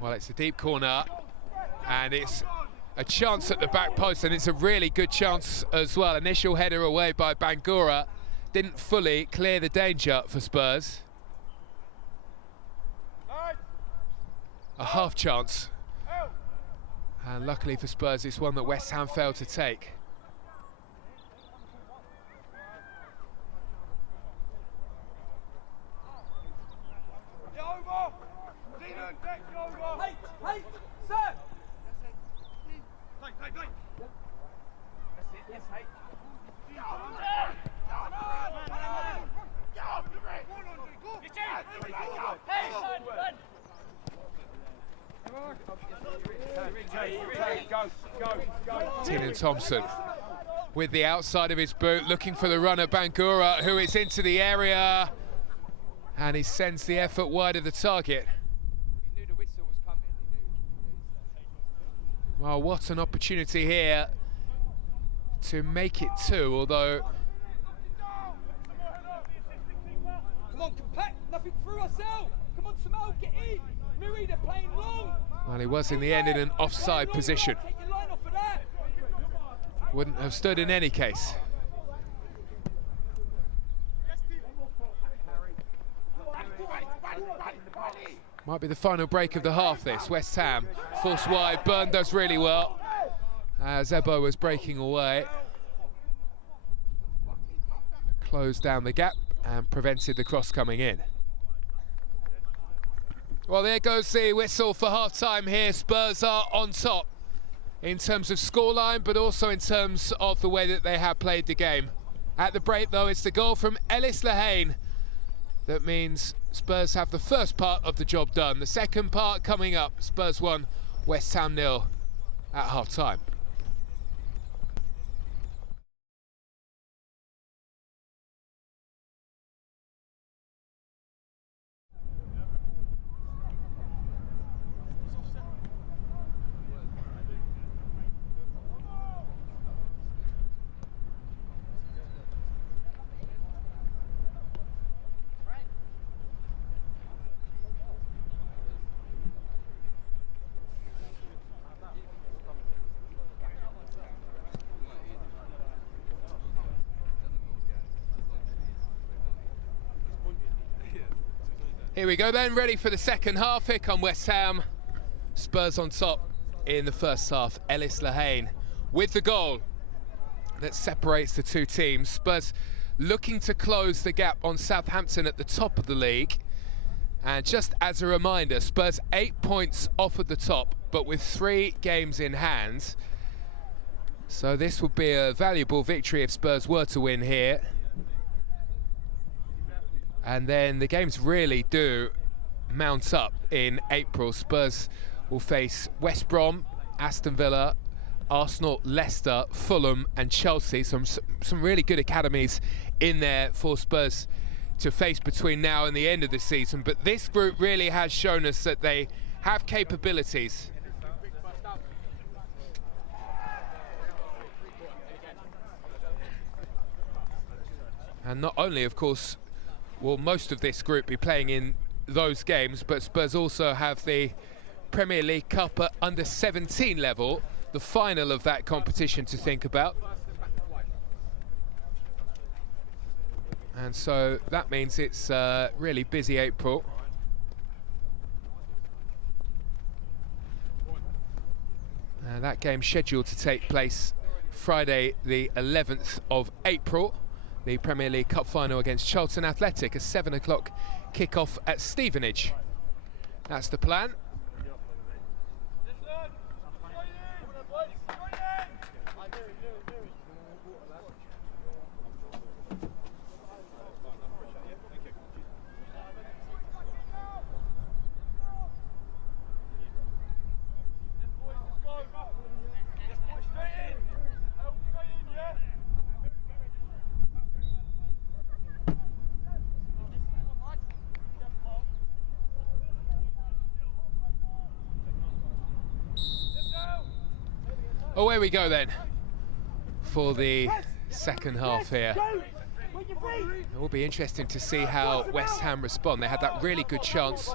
Well, it's a deep corner, and it's a chance at the back post, and it's a really good chance as well. Initial header away by Bangura didn't fully clear the danger for Spurs. A half chance, and luckily for Spurs, it's one that West Ham failed to take. Tiernan Thompson with the outside of his boot, looking for the runner Bangura, who is into the area, and he sends the effort wide of the target. He knew the whistle was coming. Well, what an opportunity here to make it 2, although... Come on, compact, nothing through ourselves. Come on, Samal, get in. Miri, they're playing long. Well, he was in the end in an offside position. Take your line off of that. Wouldn't have stood in any case. Might be the final break of the half, this. West Ham, force wide. Byrne does really well, as Ebo was breaking away. Closed down the gap and prevented the cross coming in. Well, there goes the whistle for half-time here. Spurs are on top in terms of scoreline, but also in terms of the way that they have played the game. At the break, though, it's the goal from Ellis Lehane that means Spurs have the first part of the job done. The second part coming up. Spurs 1, West Ham 0 at half-time. Here we go then, ready for the second half. Here come West Ham. Spurs on top in the first half. Ellis Lehane with the goal that separates the two teams. Spurs looking to close the gap on Southampton at the top of the league. And just as a reminder, Spurs 8 points off at the top, but with 3 games in hand. So this would be a valuable victory if Spurs were to win here. And then the games really do mount up in April. Spurs will face West Brom, Aston Villa, Arsenal, Leicester, Fulham and Chelsea. Some really good academies in there for Spurs to face between now and the end of the season. But this group really has shown us that they have capabilities. And not only, of course, will most of this group be playing in those games, but Spurs also have the Premier League Cup at under 17 level, the final of that competition to think about. And so that means it's a really busy April. That game scheduled to take place Friday the 11th of April. The Premier League Cup final against Charlton Athletic, a 7 o'clock kickoff at Stevenage. That's the plan. Away we go then for the second half here. It will be interesting to see how West Ham respond. They had that really good chance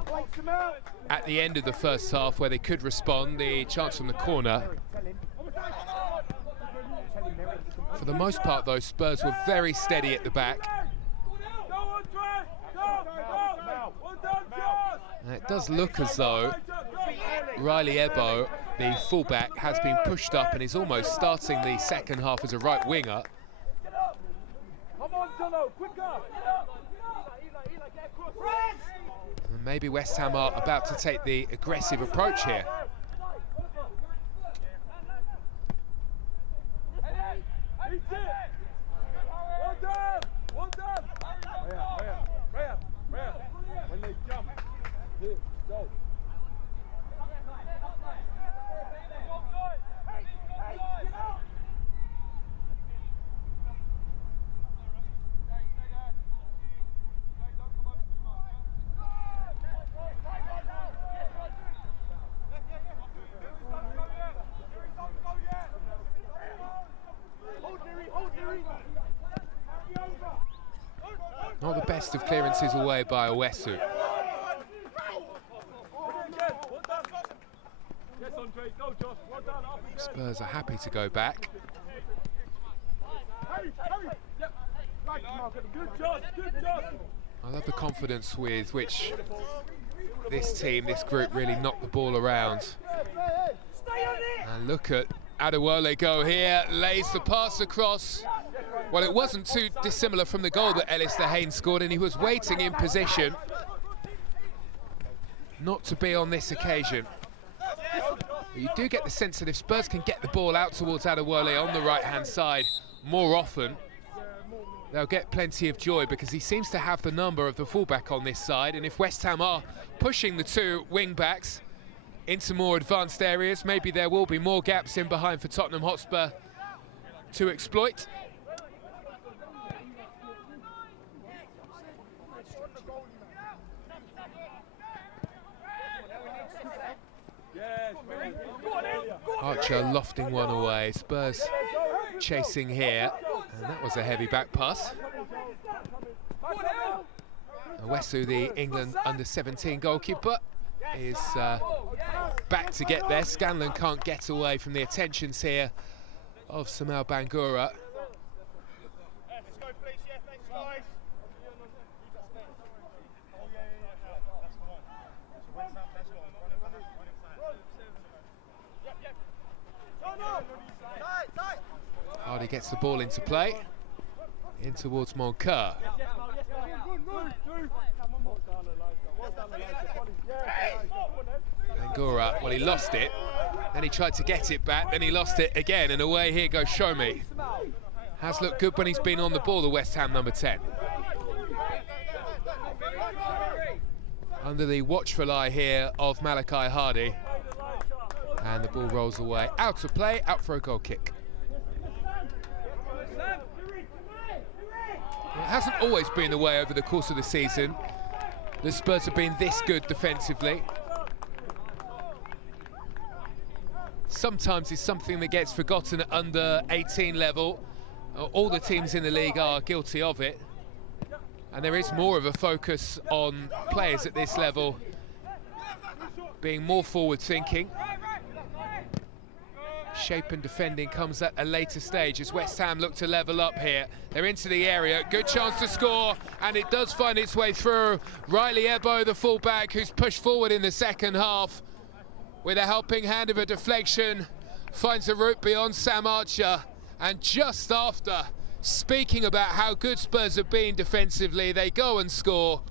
at the end of the first half where they could respond, the chance from the corner. For the most part though, Spurs were very steady at the back. And it does look as though Riley Ebo, the fullback, has been pushed up and is almost starting the second half as a right winger. And maybe West Ham are about to take the aggressive approach here. best of clearances away by Owesu. Spurs are happy to go back. I love the confidence with which this team, this group, really knocked the ball around. And look at Adewole go here, lays the pass across. Well, it wasn't too dissimilar from the goal that Ellis Lehane scored, and he was waiting in position. Not to be on this occasion. But you do get the sense that if Spurs can get the ball out towards Adewole on the right-hand side more often, they'll get plenty of joy, because he seems to have the number of the fullback on this side. And if West Ham are pushing the two wing-backs into more advanced areas, maybe there will be more gaps in behind for Tottenham Hotspur to exploit. Archer lofting one away, Spurs chasing here, and that was a heavy back pass. Owesu, the England under-17 goalkeeper, is back to get there. Scanlon can't get away from the attentions here of Samuel Bangura. Hardy gets the ball into play, in towards Moncur. Bangura, well, he lost it, then he tried to get it back, then he lost it again, and away here goes Show Me. Has looked good when he's been on the ball, the West Ham number 10. Under the watchful eye here of Malachi Hardy. And the ball rolls away, out of play, out for a goal kick. It hasn't always been the way over the course of the season. The Spurs have been this good defensively. Sometimes it's something that gets forgotten at under 18 level. All the teams in the league are guilty of it. And there is more of a focus on players at this level being more forward thinking. Shape and defending comes at a later stage as West Ham look to level up here. They're into the area, good chance to score, and it does find its way through. Riley Ebo, the fullback, who's pushed forward in the second half with a helping hand of a deflection, finds a route beyond Sam Archer. And just after speaking about how good Spurs have been defensively, they go and score,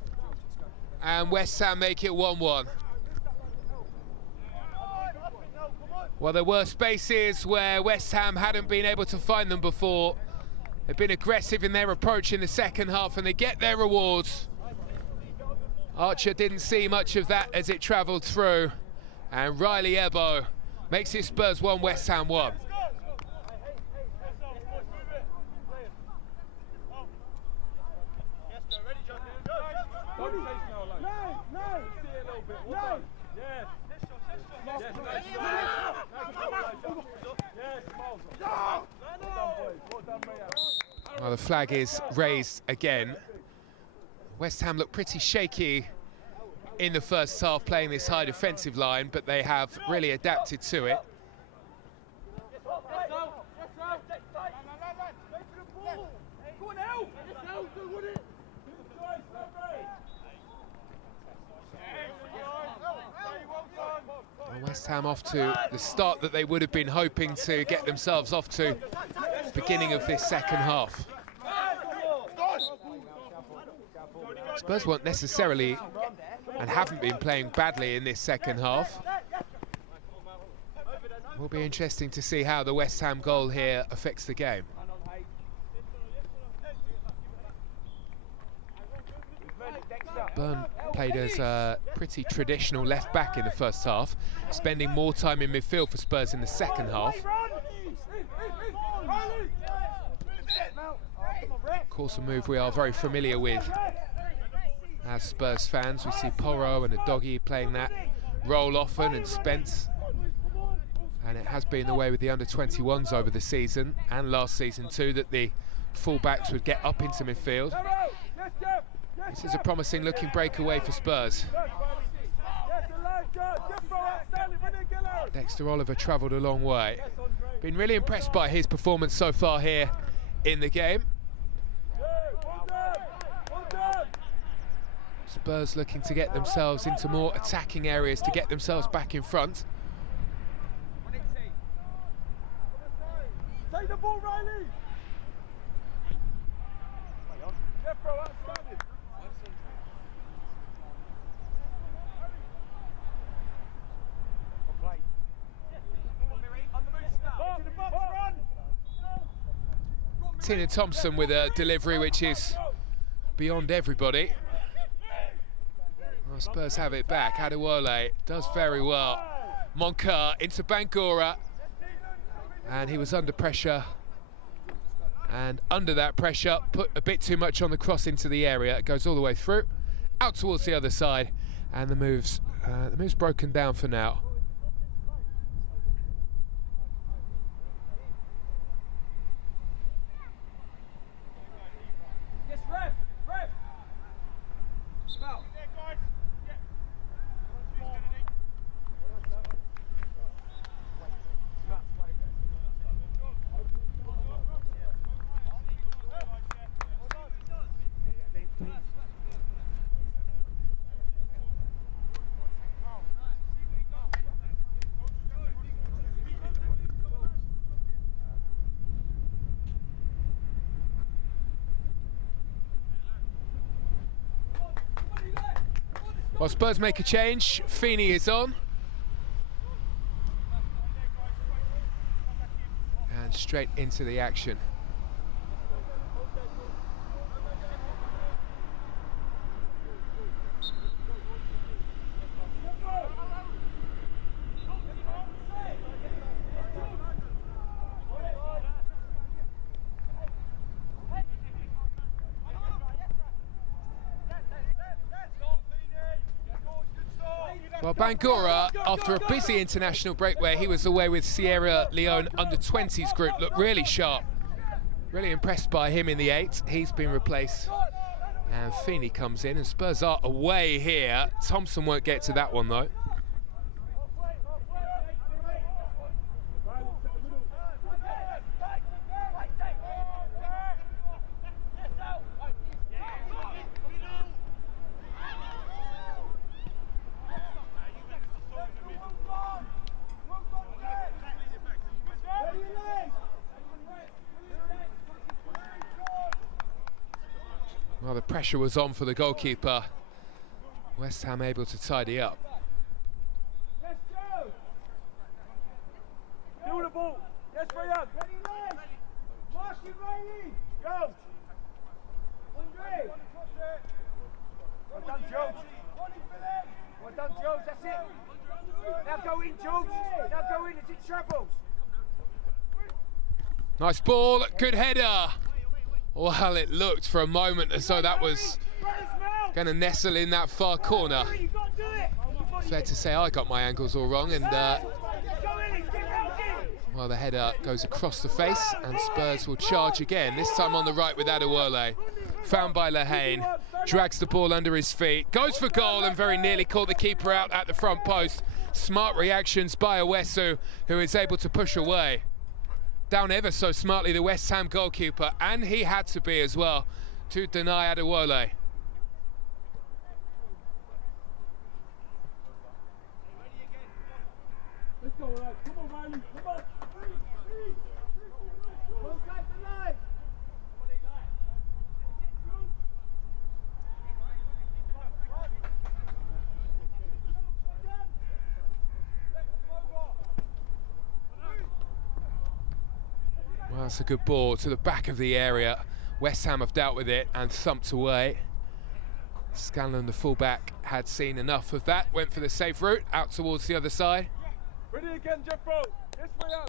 and West Ham make it 1-1. Well, there were spaces where West Ham hadn't been able to find them before. They've been aggressive in their approach in the second half, and they get their rewards. Archer didn't see much of that as it travelled through, and Riley Ebo makes it Spurs 1, West Ham 1. Well, the flag is raised again. West Ham look pretty shaky in the first half playing this high defensive line, but they have really adapted to it. West Ham off to the start that they would have been hoping to get themselves off to beginning of this second half. Spurs weren't necessarily and haven't been playing badly in this second half. It will be interesting to see how the West Ham goal here affects the game. Burn played as a pretty traditional left-back in the first half, spending more time in midfield for Spurs in the second half. Of course, a move we are very familiar with as Spurs fans. We see Porro and Udogie playing that role often, and Spence. And it has been the way with the under-21s over the season, and last season too, that the full-backs would get up into midfield. This is a promising looking breakaway for Spurs. Dexter Oliver travelled a long way. Been really impressed by his performance so far here in the game. Spurs looking to get themselves into more attacking areas to get themselves back in front. Take the ball, Riley! Yeah, bro, outstanding. Tina Thompson with a delivery which is beyond everybody. Well, Spurs have it back. Adewole does very well. Moncur into Bangura. And he was under pressure. And under that pressure, put a bit too much on the cross into the area. It goes all the way through, out towards the other side. And the move's broken down for now. Well, Spurs make a change. Feeney is on. And straight into the action. Well, Bangura, after a busy international break where he was away with Sierra Leone under-20s group, looked really sharp. Really impressed by him in the 8. He's been replaced. And Feeney comes in, and Spurs are away here. Thompson won't get to that one, though. Well, the pressure was on for the goalkeeper. West Ham able to tidy up. Let's go! Fill the ball. Yes, Ryan. Ready, leg. Mark it, Riley. Go. Andre. Well done, Jones. Well done, Jones. That's it. Now go in, Jones. Now go in as it travels. Nice ball, good header. Well, it looked for a moment as though that was going to nestle in that far corner. Fair to say I got my angles all wrong, and well, the header goes across the face, and Spurs will charge again, this time on the right with Adewole. Found by Lehane, drags the ball under his feet, goes for goal and very nearly caught the keeper out at the front post. Smart reactions by Owesu, who is able to push away. Down ever so smartly the West Ham goalkeeper, and he had to be as well, to deny Adewole. Let's go, right. Come on, Riley. Come on. Contact the line. Well, that's a good ball to the back of the area. West Ham have dealt with it and thumped away. Scanlon, the fullback, had seen enough of that, went for the safe route out towards the other side. Ready again, Jeffro. Yes, we are.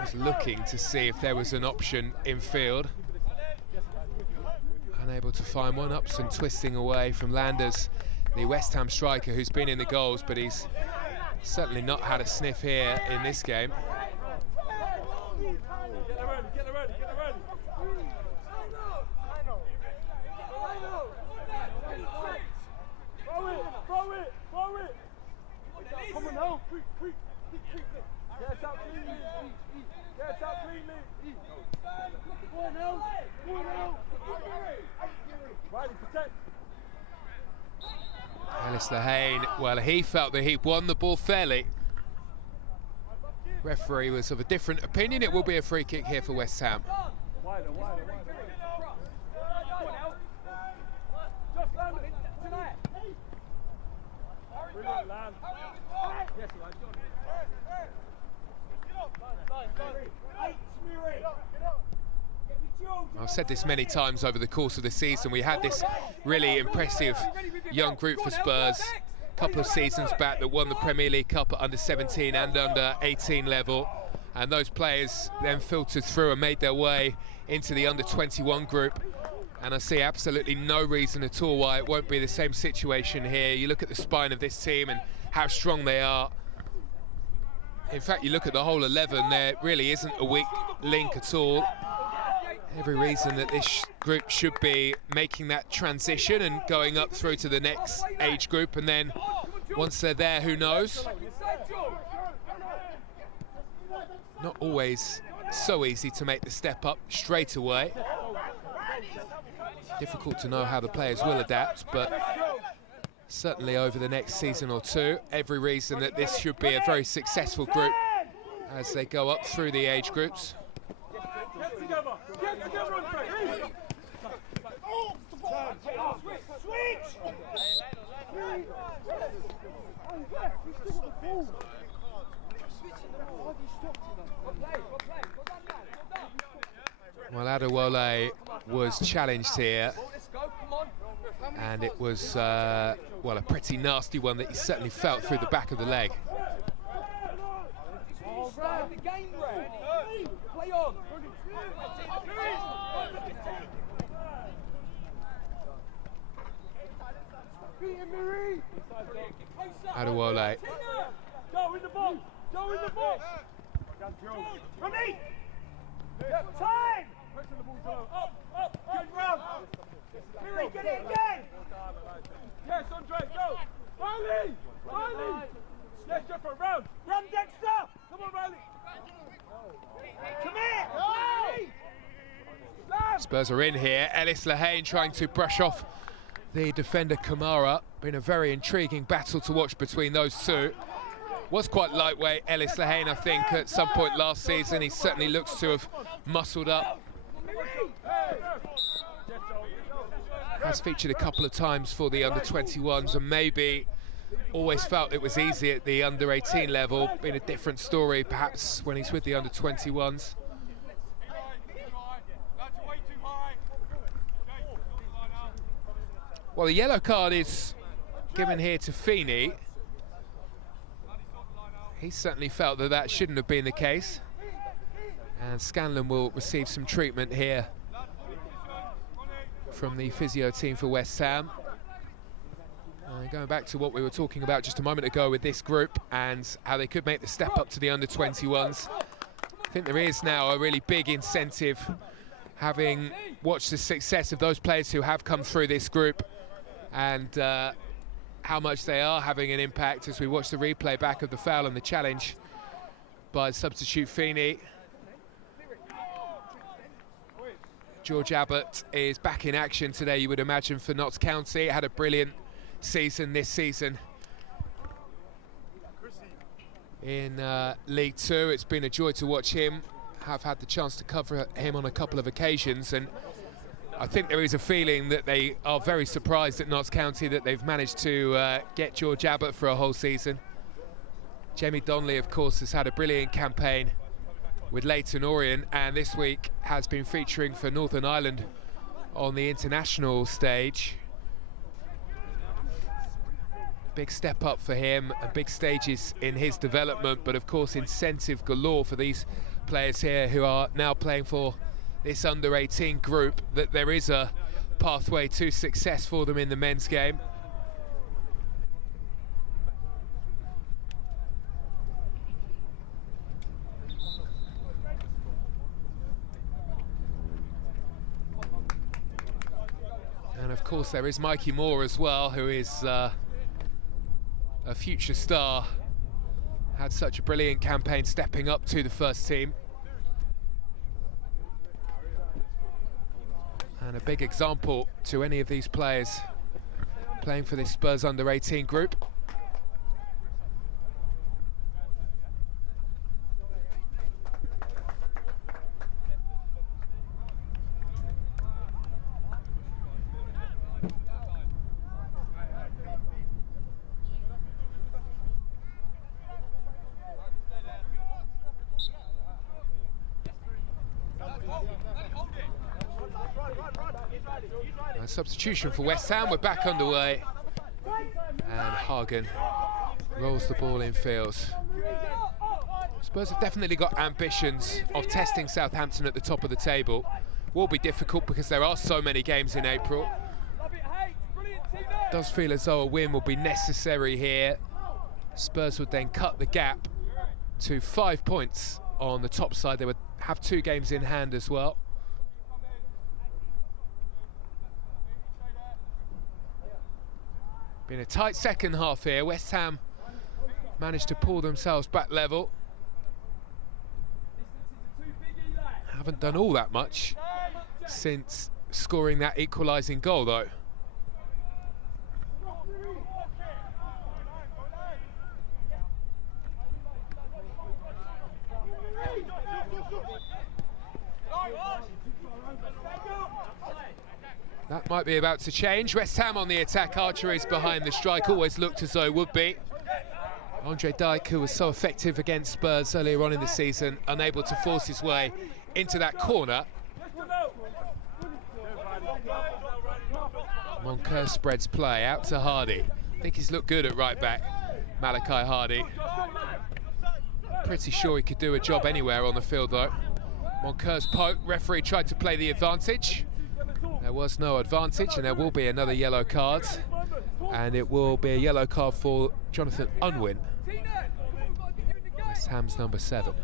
was looking to see if there was an option in field. Unable to find one. Upson twisting away from Landers, the West Ham striker who's been in the goals, but he's certainly not had a sniff here in this game. Come on now, quick. Get us out cleanly. Get us out cleanly. Go on now. Riley, protect. Ellis Lehane, well, he felt that he'd won the ball fairly. Referee was of a different opinion. It will be a free kick here for West Ham. Wider. Just land it. Tonight. Brilliant land. Yes, I've said this many times over the course of the season. We had this really impressive young group for Spurs a couple of seasons back that won the Premier League Cup at under 17 and under 18 level, and those players then filtered through and made their way into the under 21 group, and I see absolutely no reason at all why it won't be the same situation here. You look at the spine of this team and how strong they are. In fact, you look at the whole 11, there really isn't a weak link at all. Every reason that this group should be making that transition and going up through to the next age group, and then once they're there, who knows? Not always so easy to make the step up straight away. Difficult to know how the players will adapt, but certainly over the next season or two, every reason that this should be a very successful group as they go up through the age groups. Get together, Andre. Switch! Well, Adewole was challenged here, and it was, well, a pretty nasty one that he certainly felt through the back of the leg. Start the game, Red. Play on. Adewole. Go in the box! Go in the box! Ronnie! Time! Pressing the ball down. Up! Good run! Miri, get it again! Yes, Andre, go! Riley! Yes, Jeffrey, round! Run, Dexter! Come on, Riley! Come here! Riley! Spurs are in here. Ellis Lehane trying to brush off the defender Kamara. Been a very intriguing battle to watch between those two. Was quite lightweight, Ellis Lehane, I think, at some point last season. He certainly looks to have muscled up. Has featured a couple of times for the under-21s, and maybe always felt it was easy at the under-18 level. Been a different story, perhaps, when he's with the under-21s. Well, the yellow card is given here to Feeney. He certainly felt that that shouldn't have been the case. And Scanlon will receive some treatment here from the physio team for West Ham. Going back to what we were talking about just a moment ago with this group and how they could make the step up to the under-21s. I think there is now a really big incentive, having watched the success of those players who have come through this group and how much they are having an impact as we watch the replay back of the foul and the challenge by substitute Feeney. George Abbott is back in action today, you would imagine, for Notts County. Had a brilliant season this season in League Two. It's been a joy to watch him. Have had the chance to cover him on a couple of occasions, and I think there is a feeling that they are very surprised at Notts County that they've managed to get George Abbott for a whole season. Jamie Donnelly, of course, has had a brilliant campaign with Leyton Orient, and this week has been featuring for Northern Ireland on the international stage. Big step up for him and big stages in his development, but of course incentive galore for these players here who are now playing for this under-18 group that there is a pathway to success for them in the men's game. And of course there is Mikey Moore as well, who is a future star. Had such a brilliant campaign stepping up to the first team. And a big example to any of these players playing for this Spurs under-18 group. A substitution for West Ham, we're back underway. And Hagen rolls the ball in field. Spurs have definitely got ambitions of testing Southampton at the top of the table. Will be difficult because there are so many games in April. Does feel as though a win will be necessary here. Spurs would then cut the gap to 5 points on the top side. They would have 2 games in hand as well. Been a tight second half here. West Ham managed to pull themselves back level. Haven't done all that much since scoring that equalising goal though. That might be about to change. West Ham on the attack. Archer is behind the strike. Always looked as though it would be. Andre Dijk, who was so effective against Spurs earlier on in the season, unable to force his way into that corner. Moncur spreads play out to Hardy. I think he's looked good at right back, Malachi Hardy. Pretty sure he could do a job anywhere on the field though. Moncur's poke. Referee tried to play the advantage. There was no advantage, and there will be another yellow card, and it will be a yellow card for Jonathan Unwin, West Ham's number 7.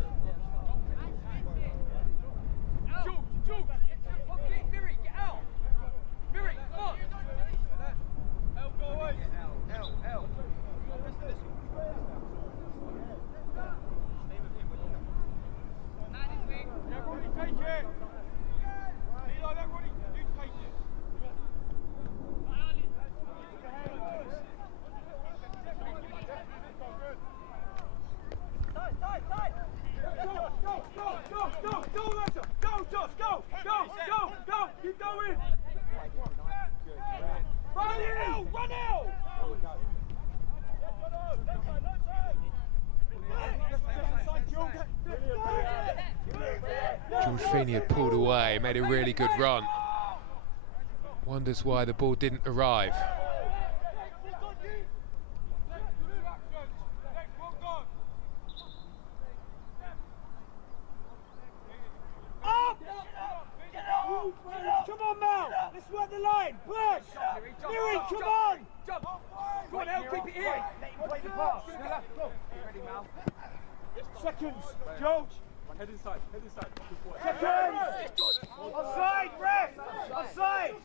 George Feeney had pulled away, made a really good run. Wonders why the ball didn't arrive. Come on, Mal! Let's work the line! Push! Miri, come on! Go on, El, keep it here! Let him play the pass. Ready, Mal? Seconds, George! Head inside, head inside. Seconds! Offside, ref! Offside!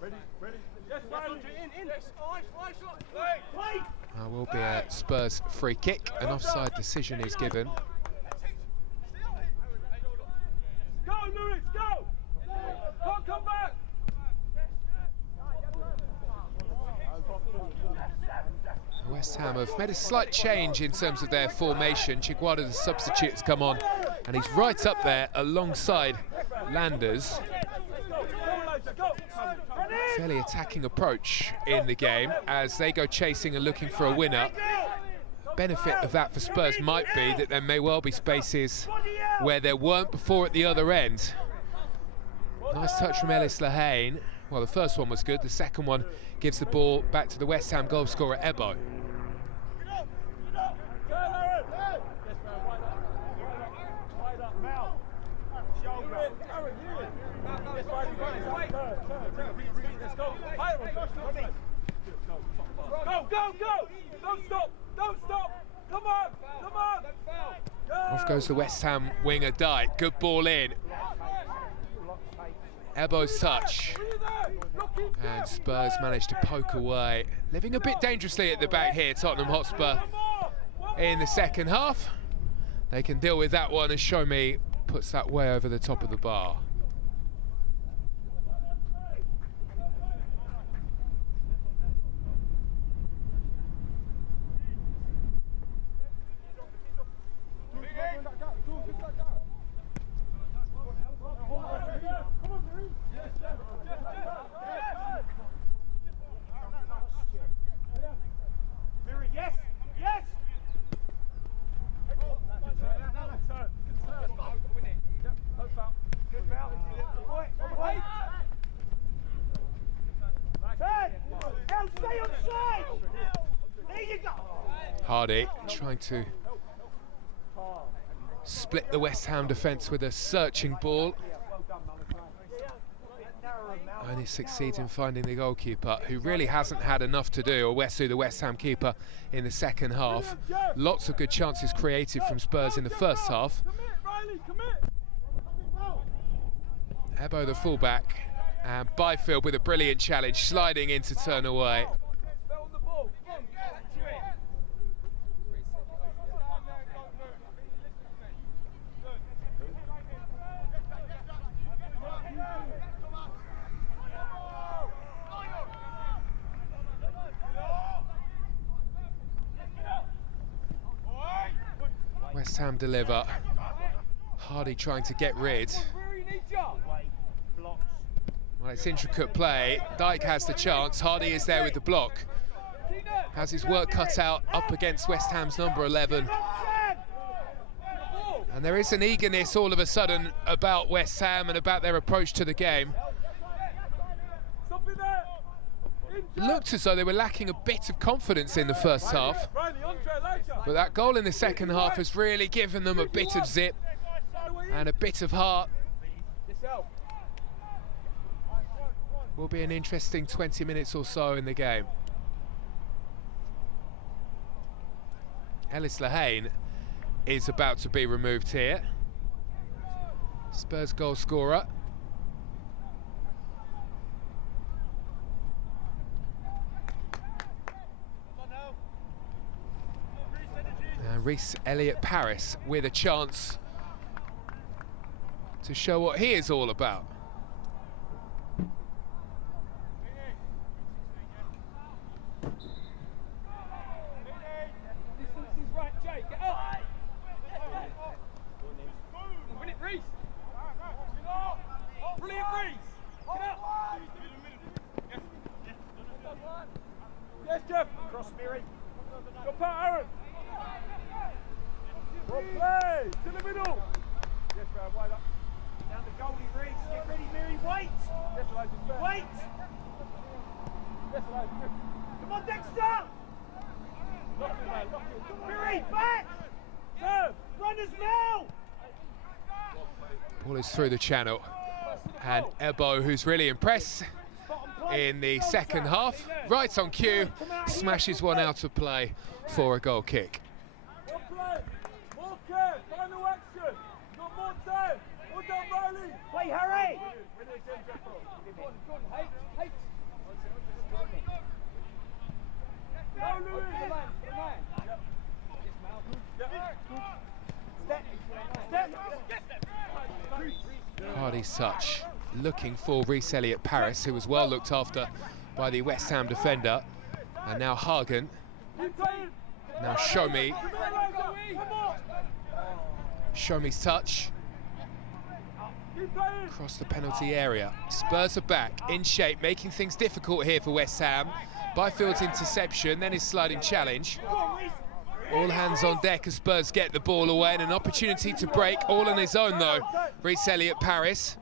Ready, ready. Yes, in. Play! Will be a Spurs free kick. An offside decision is given. Go, Lewis, go! Can't come back! West Ham have made a slight change in terms of their formation. Chiguara, the substitute, has come on, and he's right up there alongside Landers. Fairly attacking approach in the game as they go chasing and looking for a winner. Benefit of that for Spurs might be that there may well be spaces where there weren't before at the other end. Nice touch from Ellis Lehane. Well, the first one was good. The second one gives the ball back to the West Ham goal scorer, Ebo. go, go! Don't stop! Don't stop! Come on! Come on! Go. Off goes the West Ham winger Dyke. Good ball in. Ebo's touch. And Spurs managed to poke away. Living a bit dangerously at the back here, Tottenham Hotspur. In the second half, they can deal with that one as Show Me puts that way over the top of the bar. Hardy trying to split the West Ham defence with a searching ball. Only succeeds in finding the goalkeeper, who really hasn't had enough to do, or Wesu, the West Ham keeper, in the second half. Lots of good chances created from Spurs in the first half. Ebo, the fullback, and Byfield with a brilliant challenge, sliding in to turn away. West Ham deliver. Hardy trying to get rid. Well, it's intricate play. Dyke has the chance. Hardy is there with the block. Has his work cut out up against West Ham's number 11. And there is an eagerness all of a sudden about West Ham and about their approach to the game. It looked as though they were lacking a bit of confidence in the first half. But that goal in the second half has really given them a bit of zip and a bit of heart. Will be an interesting 20 minutes or so in the game. Ellis Lehane is about to be removed here. Spurs goal scorer. Reece Elliott-Paris with a chance to show what he is all about. Yes, Jeff. Cross Miri. Go part, Aaron. Well play to the middle. Yes, man, wide up. Down the goalie, Reece. Get ready, Miri. Wait. Yes, Elijah. Wait. Yes, Elijah. Come on, Dexter. Lock it, man. Lock it. Miri, back. Serve. Runners now. Ball is through the channel. And Ebo, who's really impressed in the second half, right on cue, smashes one out of play for a goal kick. Well play. More care. Final action. Got more time. Well done, Riley. Play, hurry. Go, Louis. Hardy's touch, looking for Reece Elliott-Paris, who was well looked after by the West Ham defender. And now Hagen. Now Show Me. Show Me's touch. Across the penalty area. Spurs are back, in shape, making things difficult here for West Ham. Byfield's interception, then his sliding challenge. All hands on deck as Spurs get the ball away, and an opportunity to break, all on his own though. Reece Elliott-Paris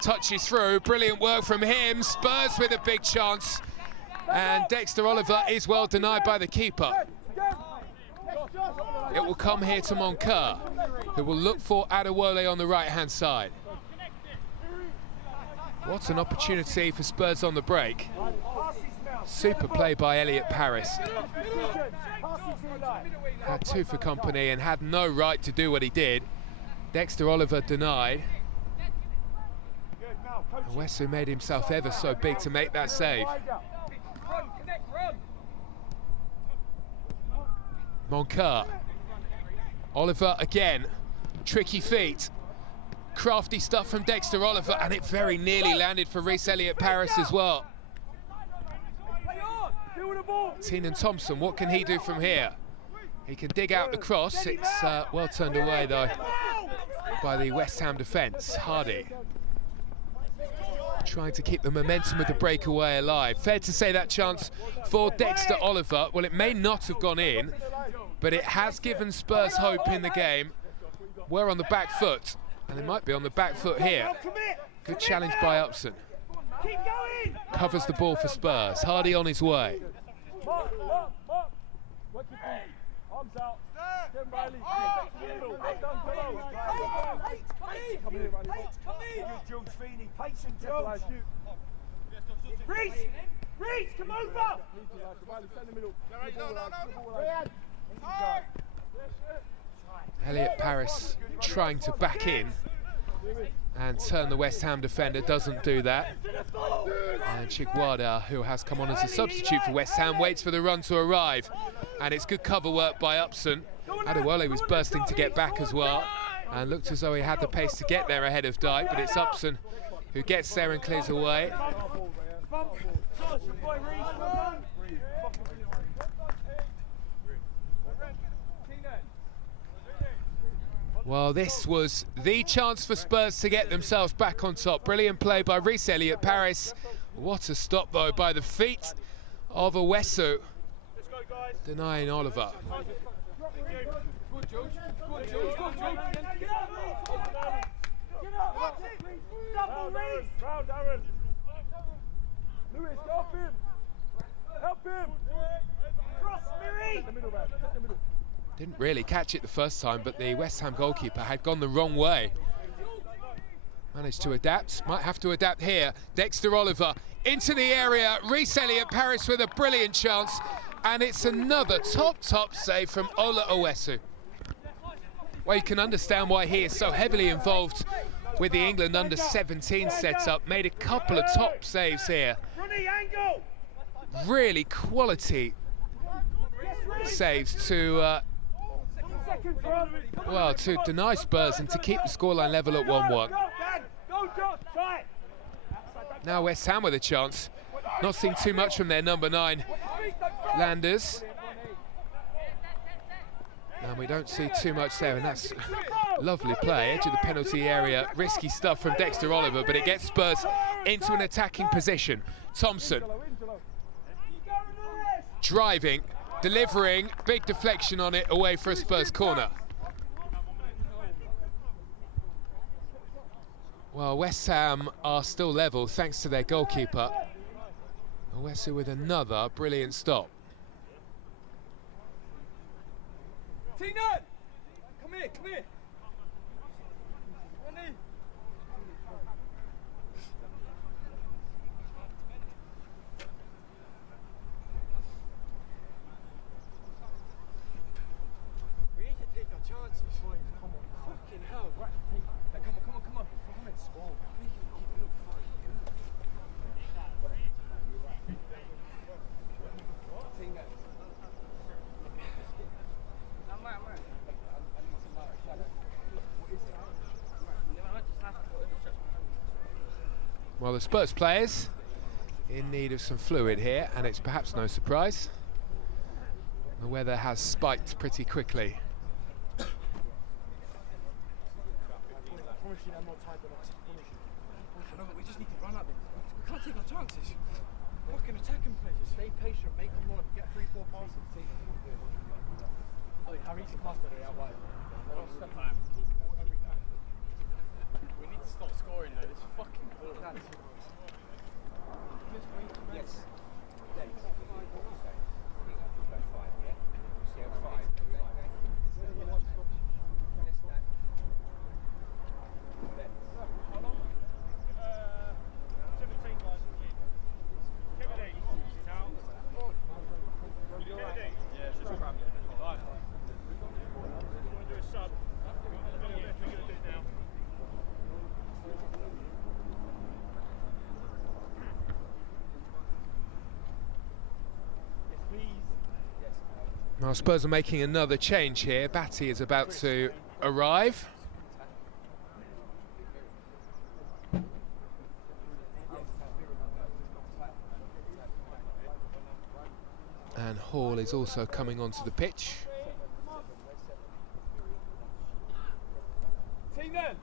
touches through, brilliant work from him. Spurs with a big chance, and Dexter Oliver is well denied by the keeper. It will come here to Moncur, who will look for Adewole on the right-hand side. What an opportunity for Spurs on the break. Super play by Elliot Paris. Had two for company and had no right to do what he did. Dexter Oliver denied. And Wesu made himself ever so big to make that save. Moncur. Oliver again. Tricky feet. Crafty stuff from Dexter Oliver, and it very nearly landed for Rhys Elliott Paris as well. Teenan Thompson, what can he do from here? He can dig out the cross. It's well turned away though by the West Ham defence. Hardy trying to keep the momentum of the breakaway alive. Fair to say that chance for Dexter Oliver, well, it may not have gone in, but it has given Spurs hope in the game. We're on the back foot, and they might be on the back foot here. Good challenge by Upson. Covers the ball for Spurs. Hardy on his way. Reece, come over! Elliot Paris trying to back in and turn the West Ham defender, doesn't do that. And Chigwada, who has come on as a substitute for West Ham, waits for the run to arrive. And it's good cover work by Upson. Adewale was bursting to get back as well, and looked as though he had the pace to get there ahead of Dyke, but it's Upson who gets there and clears away. Well, this was the chance for Spurs to get themselves back on top. Brilliant play by Rhys Elliott Paris. What a stop, though, by the feet of Wesu, denying Oliver. Lewis, help him! Help him! Cross, Miri! Didn't really catch it the first time, but the West Ham goalkeeper had gone the wrong way. Managed to adapt, might have to adapt here. Dexter Oliver into the area. Rhys Elliott Paris with a brilliant chance, and it's another top save from Ola Owesu. Well, you can understand why he is so heavily involved with the England under-17 setup. Made a couple of top saves here. Really quality saves to well, to deny Spurs and to keep the scoreline level at 1-1. Now West Ham with a chance. Not seen too much from their number 9, Landers. And we don't see too much there, and that's lovely play, edge of the penalty area. Risky stuff from Dexter Oliver, but it gets Spurs into an attacking position. Thompson driving, delivering, big deflection on it, away for a Spurs corner. Well, West Ham are still level thanks to their goalkeeper. Owesu with another brilliant stop. Tina! Come here, come here! Run in! We need to take our chances. Come on, fucking hell. Right. Come on. Performance. Oh, we can keep it up fucking good. Tina. Well, the Spurs players in need of some fluid here, and it's perhaps no surprise. The weather has spiked pretty quickly. We just need to run at them. We can't take our chances. Fucking attacking players. Stay patient, make them run, get 3-4 passes. Oh, Harry's clustered it out wide. We need to stop scoring though. This fucking ball. Yes. Now Spurs are making another change here. Batty is about to arrive. And Hall is also coming onto the pitch. Team then.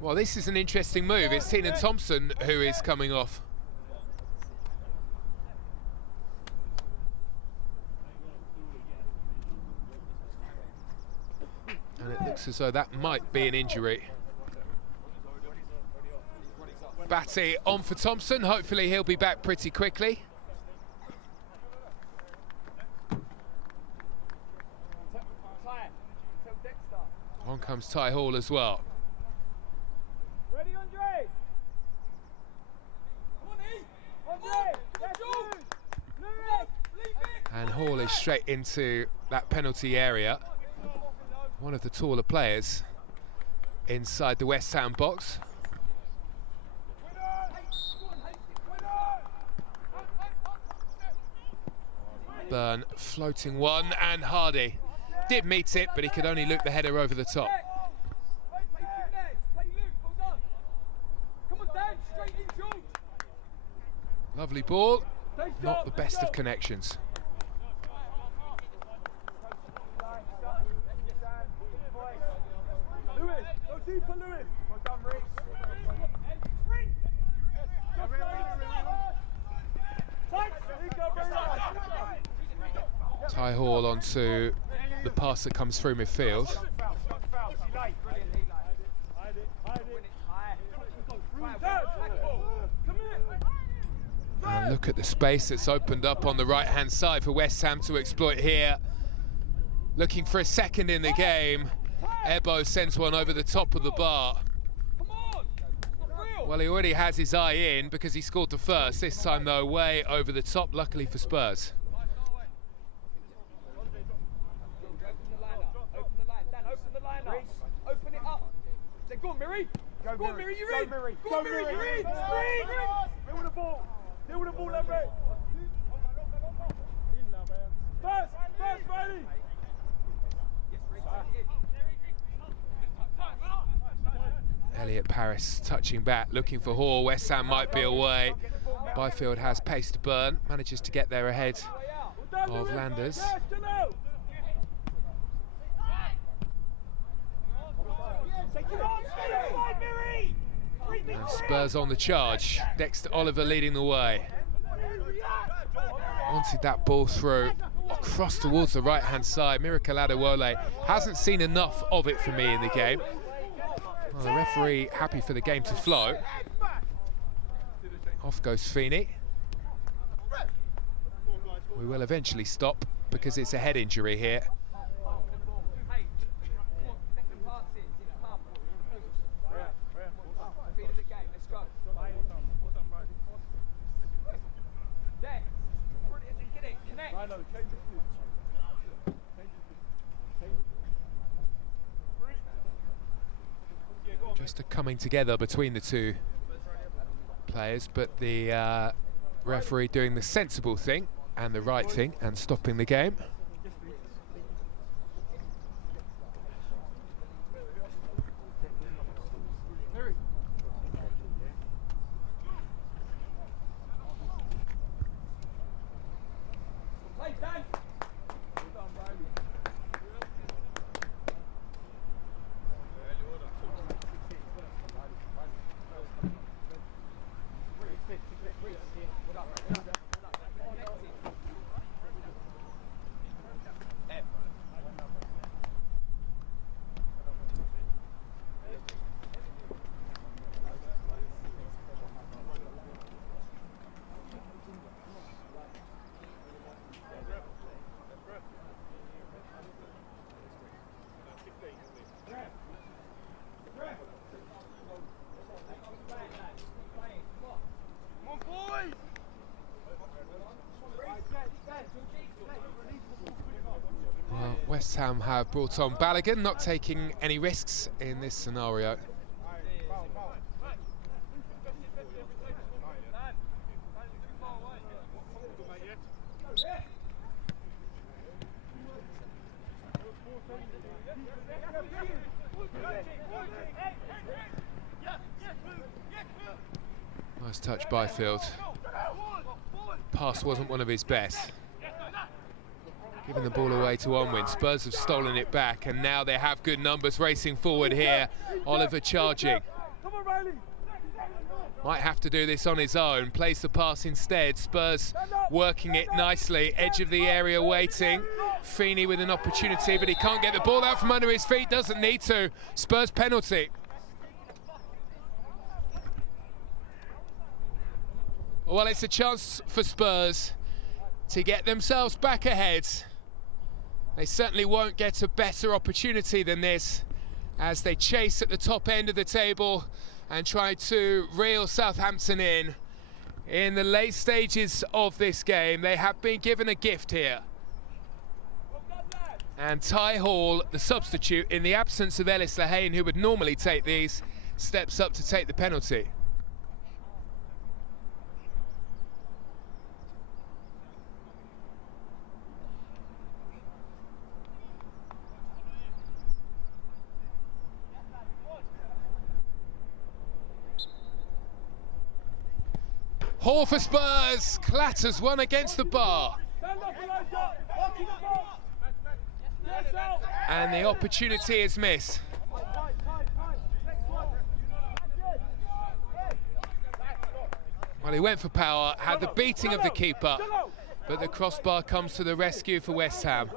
Well, this is an interesting move. It's Tottenham Thompson who is coming off. And it looks as though that might be an injury. Batty on for Thompson. Hopefully he'll be back pretty quickly. On comes Ty Hall as well. Ready, Andre? Andre! That's good! And Hall is straight into that penalty area. One of the taller players inside the West Ham box. Burn floating one, and Hardy did meet it, but he could only loop the header over the top. Lovely ball, not the best of connections. Lewis, go deeper, Lewis. Well done, Reece. Ty Hall onto the pass that comes through midfield. And look at the space that's opened up on the right-hand side for West Ham to exploit here. Looking for a second in the game. Ebo sends one over the top of the bar. Well, he already has his eye in because he scored the first. This time, though, way over the top, luckily for Spurs. Open it up. Go on, Miri. Go on, Miri, you're in. Go on, Miri, you're in. Deal with the ball. Deal with the ball, Lemre. First, ready. Elliot Paris touching back, looking for Hall. West Ham might be away. Byfield has pace to burn, manages to get there ahead of Landers. And Spurs on the charge. Dexter Oliver leading the way. Wanted that ball through across towards the right-hand side. Miracle Adewole hasn't seen enough of it for me in the game. Well, the referee happy for the game to flow. Off goes Feeney. We will eventually stop because it's a head injury here. Just a coming together between the two players, but the referee doing the sensible thing and the right thing and stopping the game. West Ham have brought on Balogun, not taking any risks in this scenario. Nice touch by Field. Pass wasn't one of his best. Giving the ball away to Onwin. Spurs have stolen it back, and now they have good numbers racing forward here. Oliver charging. Might have to do this on his own. Plays the pass instead. Spurs working it nicely. Edge of the area waiting. Feeney with an opportunity, but he can't get the ball out from under his feet. Doesn't need to. Spurs penalty. Well, it's a chance for Spurs to get themselves back ahead. They certainly won't get a better opportunity than this as they chase at the top end of the table and try to reel Southampton in the late stages of this game. They have been given a gift here. And Ty Hall, the substitute, in the absence of Ellis Lehane, who would normally take these, steps up to take the penalty. Hall for Spurs, clatters one against the bar. And the opportunity is missed. Well, he went for power, had the beating of the keeper, but the crossbar comes to the rescue for West Ham.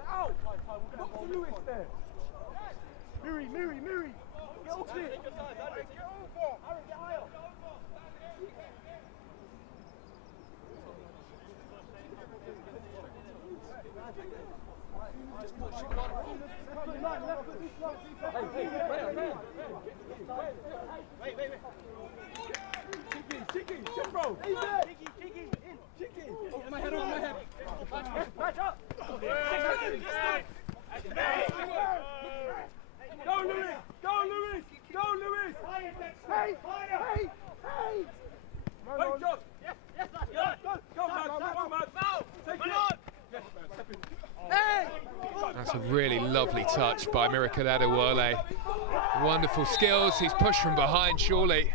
That's a really lovely touch by Miracle Adewale. Wonderful skills. He's pushed from behind, surely.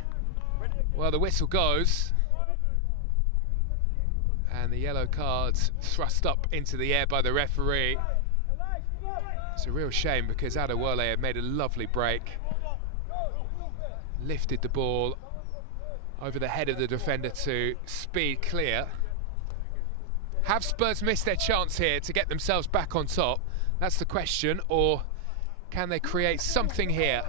Well, the whistle goes. And the yellow card's thrust up into the air by the referee. It's a real shame because Adewale had made a lovely break. Lifted the ball over the head of the defender to speed clear. Have Spurs missed their chance here to get themselves back on top? That's the question. Or can they create something here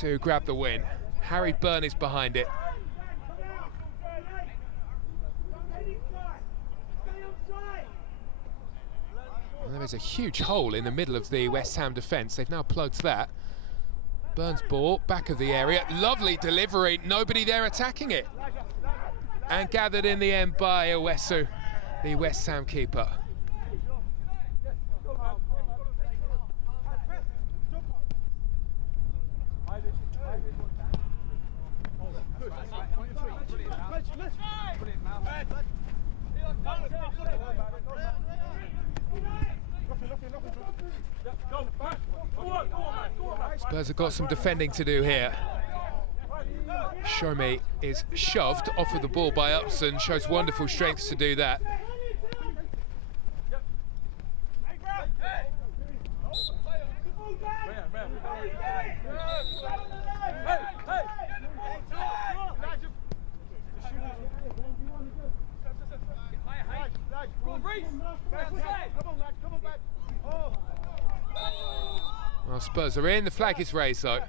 to grab the win? Harry Byrne is behind it. And there is a huge hole in the middle of the West Ham defence. They've now plugged that. Byrne's ball, back of the area. Lovely delivery, nobody there attacking it. And gathered in the end by Owesu, the West Ham keeper. Spurs have got some defending to do here. Shomi is shoved off of the ball by Upson, shows wonderful strength to do that. Well, Spurs are in, the flag is raised though.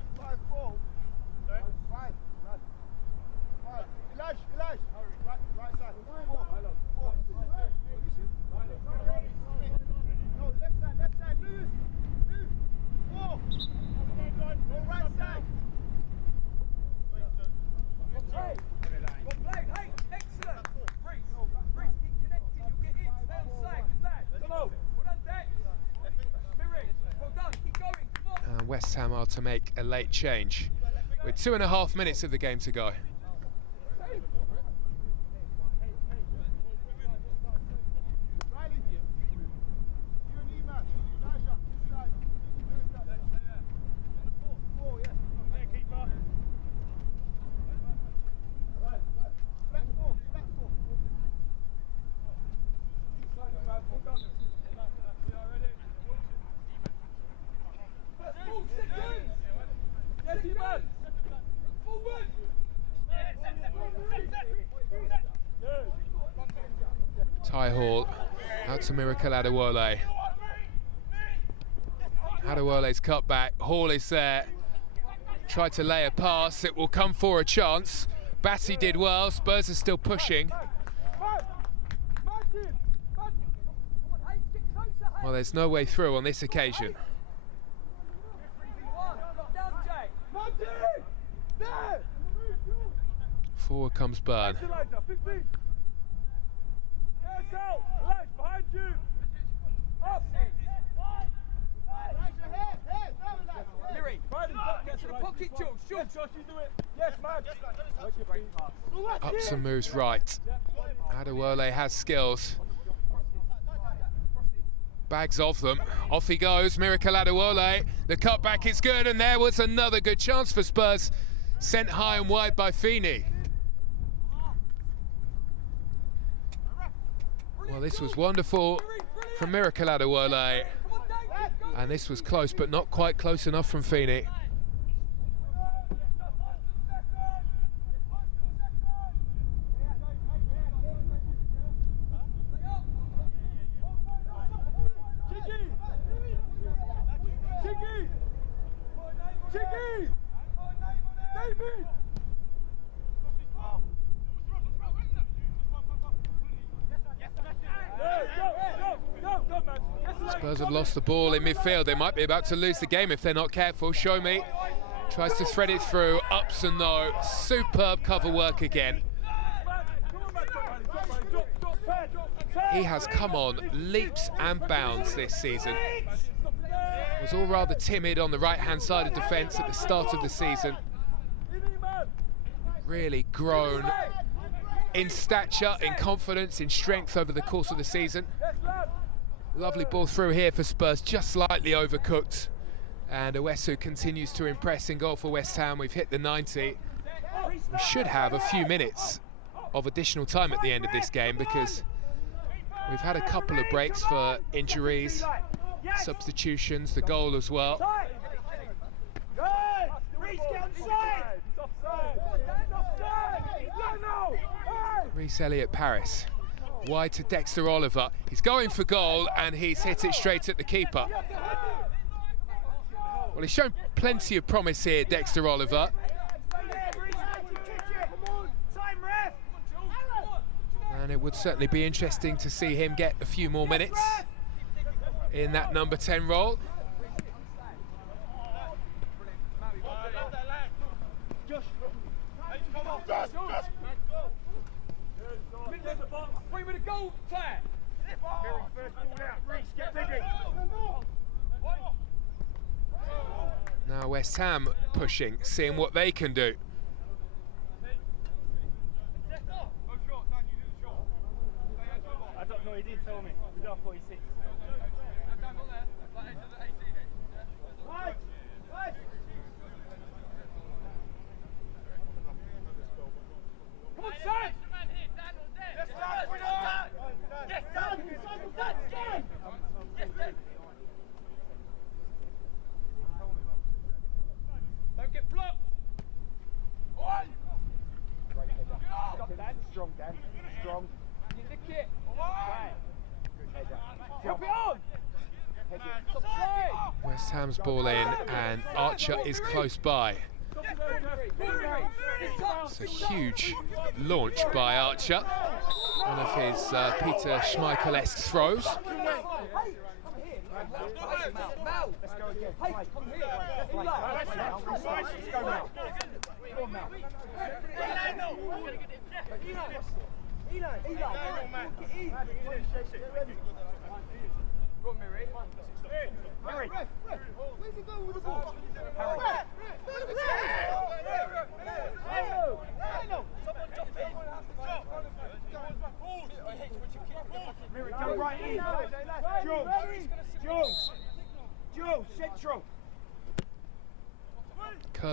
West Ham are to make a late change with 2.5 minutes of the game to go. Ty Hall out to Miracle Adewole. Adewole's cut back. Hall is there. Tried to lay a pass. It will come for a chance. Batty did well. Spurs are still pushing. Well, there's no way through on this occasion. Forward comes Byrne. Ups and moves right. Adewole has skills. Bags of them. Off he goes, Miracle Adewole. The cutback is good, and there was another good chance for Spurs. Sent high and wide by Feeney. Well, this was wonderful from Miracle Adewole. And this was close, but not quite close enough from Feeney. Spurs have lost the ball in midfield. They might be about to lose the game if they're not careful. Show me. Tries to thread it through. Ups and no. Superb cover work again. He has come on leaps and bounds this season. Was all rather timid on the right-hand side of defence at the start of the season. Really grown in stature, in confidence, in strength over the course of the season. Lovely ball through here for Spurs, just slightly overcooked. And Owesu continues to impress in goal for West Ham. We've hit the 90. We should have a few minutes of additional time at the end of this game because we've had a couple of breaks for injuries, substitutions, the goal as well. Reece Elliott-Paris. Wide to Dexter Oliver. He's going for goal and he's hit it straight at the keeper. Well, he's shown plenty of promise here, Dexter Oliver. And it would certainly be interesting to see him get a few more minutes in that number 10 role. Now West Ham pushing, seeing what they can do. I don't know, he did tell me. We got 46. Come on, son! Don't get blocked! Strong, Dan. Strong. You nick it. Drop it on! West Ham's ball in and Archer is close by. It's a huge launch by Archer. One of his Peter Schmeichel-esque throws. Where's he going with the ball?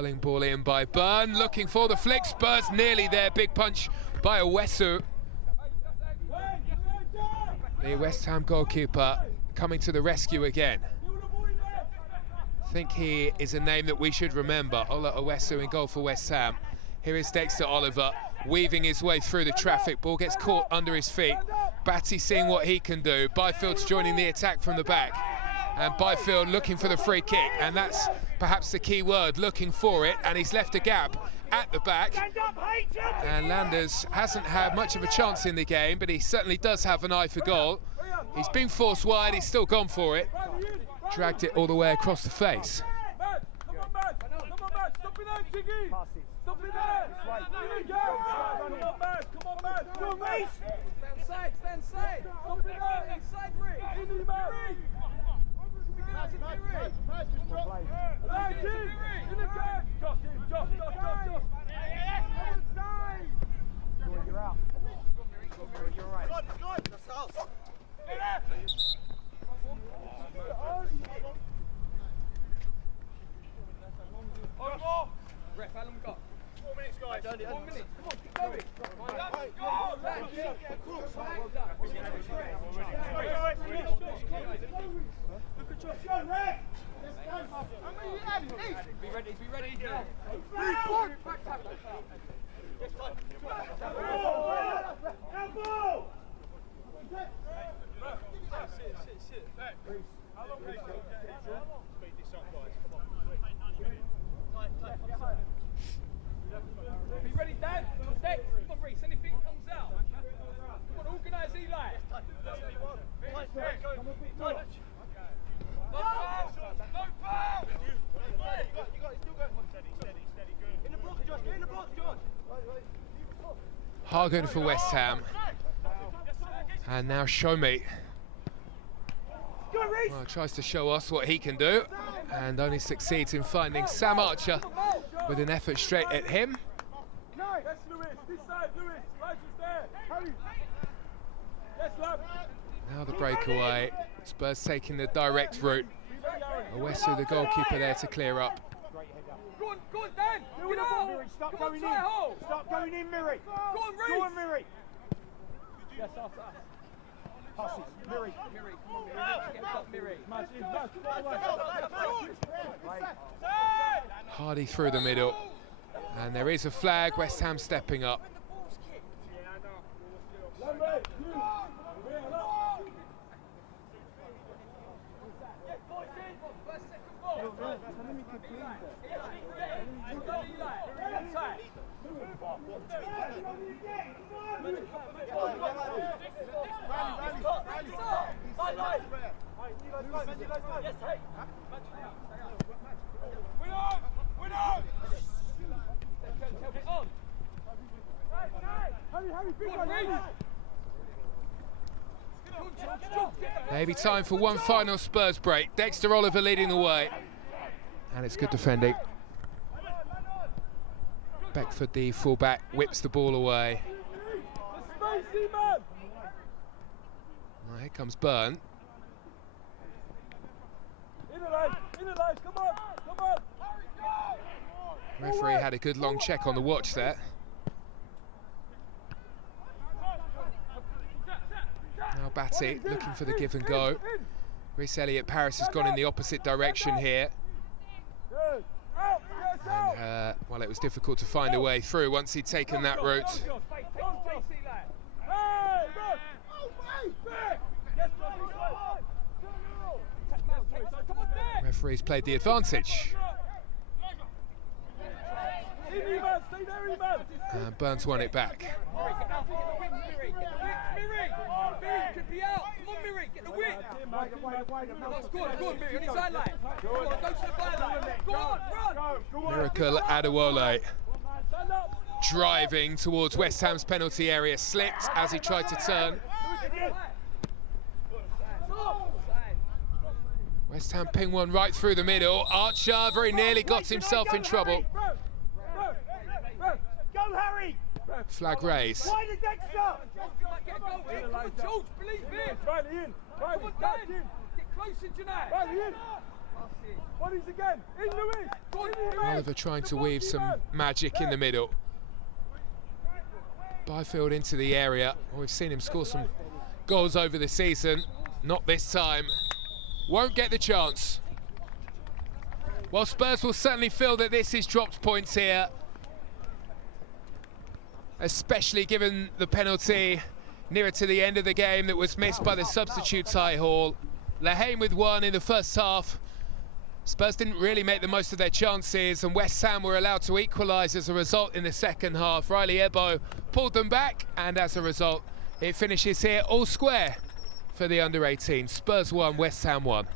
Curling ball in by Byrne, looking for the flick. Spurs nearly there. Big punch by Owesu. The West Ham goalkeeper coming to the rescue again. I think he is a name that we should remember. Ola Owesu in goal for West Ham. Here is Dexter Oliver weaving his way through the traffic. Ball gets caught under his feet. Batty seeing what he can do. Byfield's joining the attack from the back. And Byfield looking for the free kick. And that's perhaps the key word, looking for it. And he's left a gap at the back. And Landers hasn't had much of a chance in the game, but he certainly does have an eye for goal. He's been forced wide, he's still gone for it. Dragged it all the way across the face. Stop it there! Here we go! Come on, man! Come on, man! Come on, mate! Stand side! Stop it there! Inside, Rick! In the man! In the game! Josh! You're out. You're right. Ref, how long we got? 4 minutes, guys. 4 minutes. Come on, keep going. Be ready. Be ready, Dan. Next. Come on, Reece. Anything comes out. Come on, organise Eli. No foul! Hagen for West Ham. And now Show Me. Well, tries to show us what he can do and only succeeds in finding Sam Archer with an effort straight at him. Yes, Lewis. This side, Lewis. Right just there. Hurry. Yes, lad. Now the breakaway. Spurs taking the direct route. Owesu, the goalkeeper, there to clear up. Go on, Dan. Get out. Start Come on, going try in. hole. Start going in, Miri. Go on, Reece. Go on, Miri. Yes, after us. Pass it. Miri. Miri. Hardy through the middle. And there is a flag, West Ham stepping up. Maybe time for one final Spurs break. Dexter Oliver leading the way. And it's good defending. Beckford, the fullback, whips the ball away. Well, here comes Byrne. Referee had a good long check on the watch there. Now Batty looking for the give and go. Rhys Elliott-Paris has gone in the opposite direction here. And, well, it was difficult to find a way through once he'd taken that route. Referee's played the advantage. And Burns won it back. Miracle Adewole driving towards West Ham's penalty area, slipped as he tried to turn. West Ham ping one right through the middle. Archer very nearly got himself in trouble. Go, Harry! Flag raised. Why the Dexter? Come on, George, believe it. Right in. Come on, Dan. Get closer, Janai. Right in. Bodies again. In Lewis. Go on, in, man. Oliver trying to The weave bossy some man. magic in the middle. Byfield into the area. We've seen him score some goals over the season. Not this time. Won't get the chance. Well, Spurs will certainly feel that this is dropped points here, especially given the penalty nearer to the end of the game that was missed by the substitute Ty Hall. Lahane with one in the first half. Spurs didn't really make the most of their chances, and West Ham were allowed to equalise as a result in the second half. Riley Ebo pulled them back, and as a result, it finishes here all square for the under-18. Spurs 1, West Ham 1.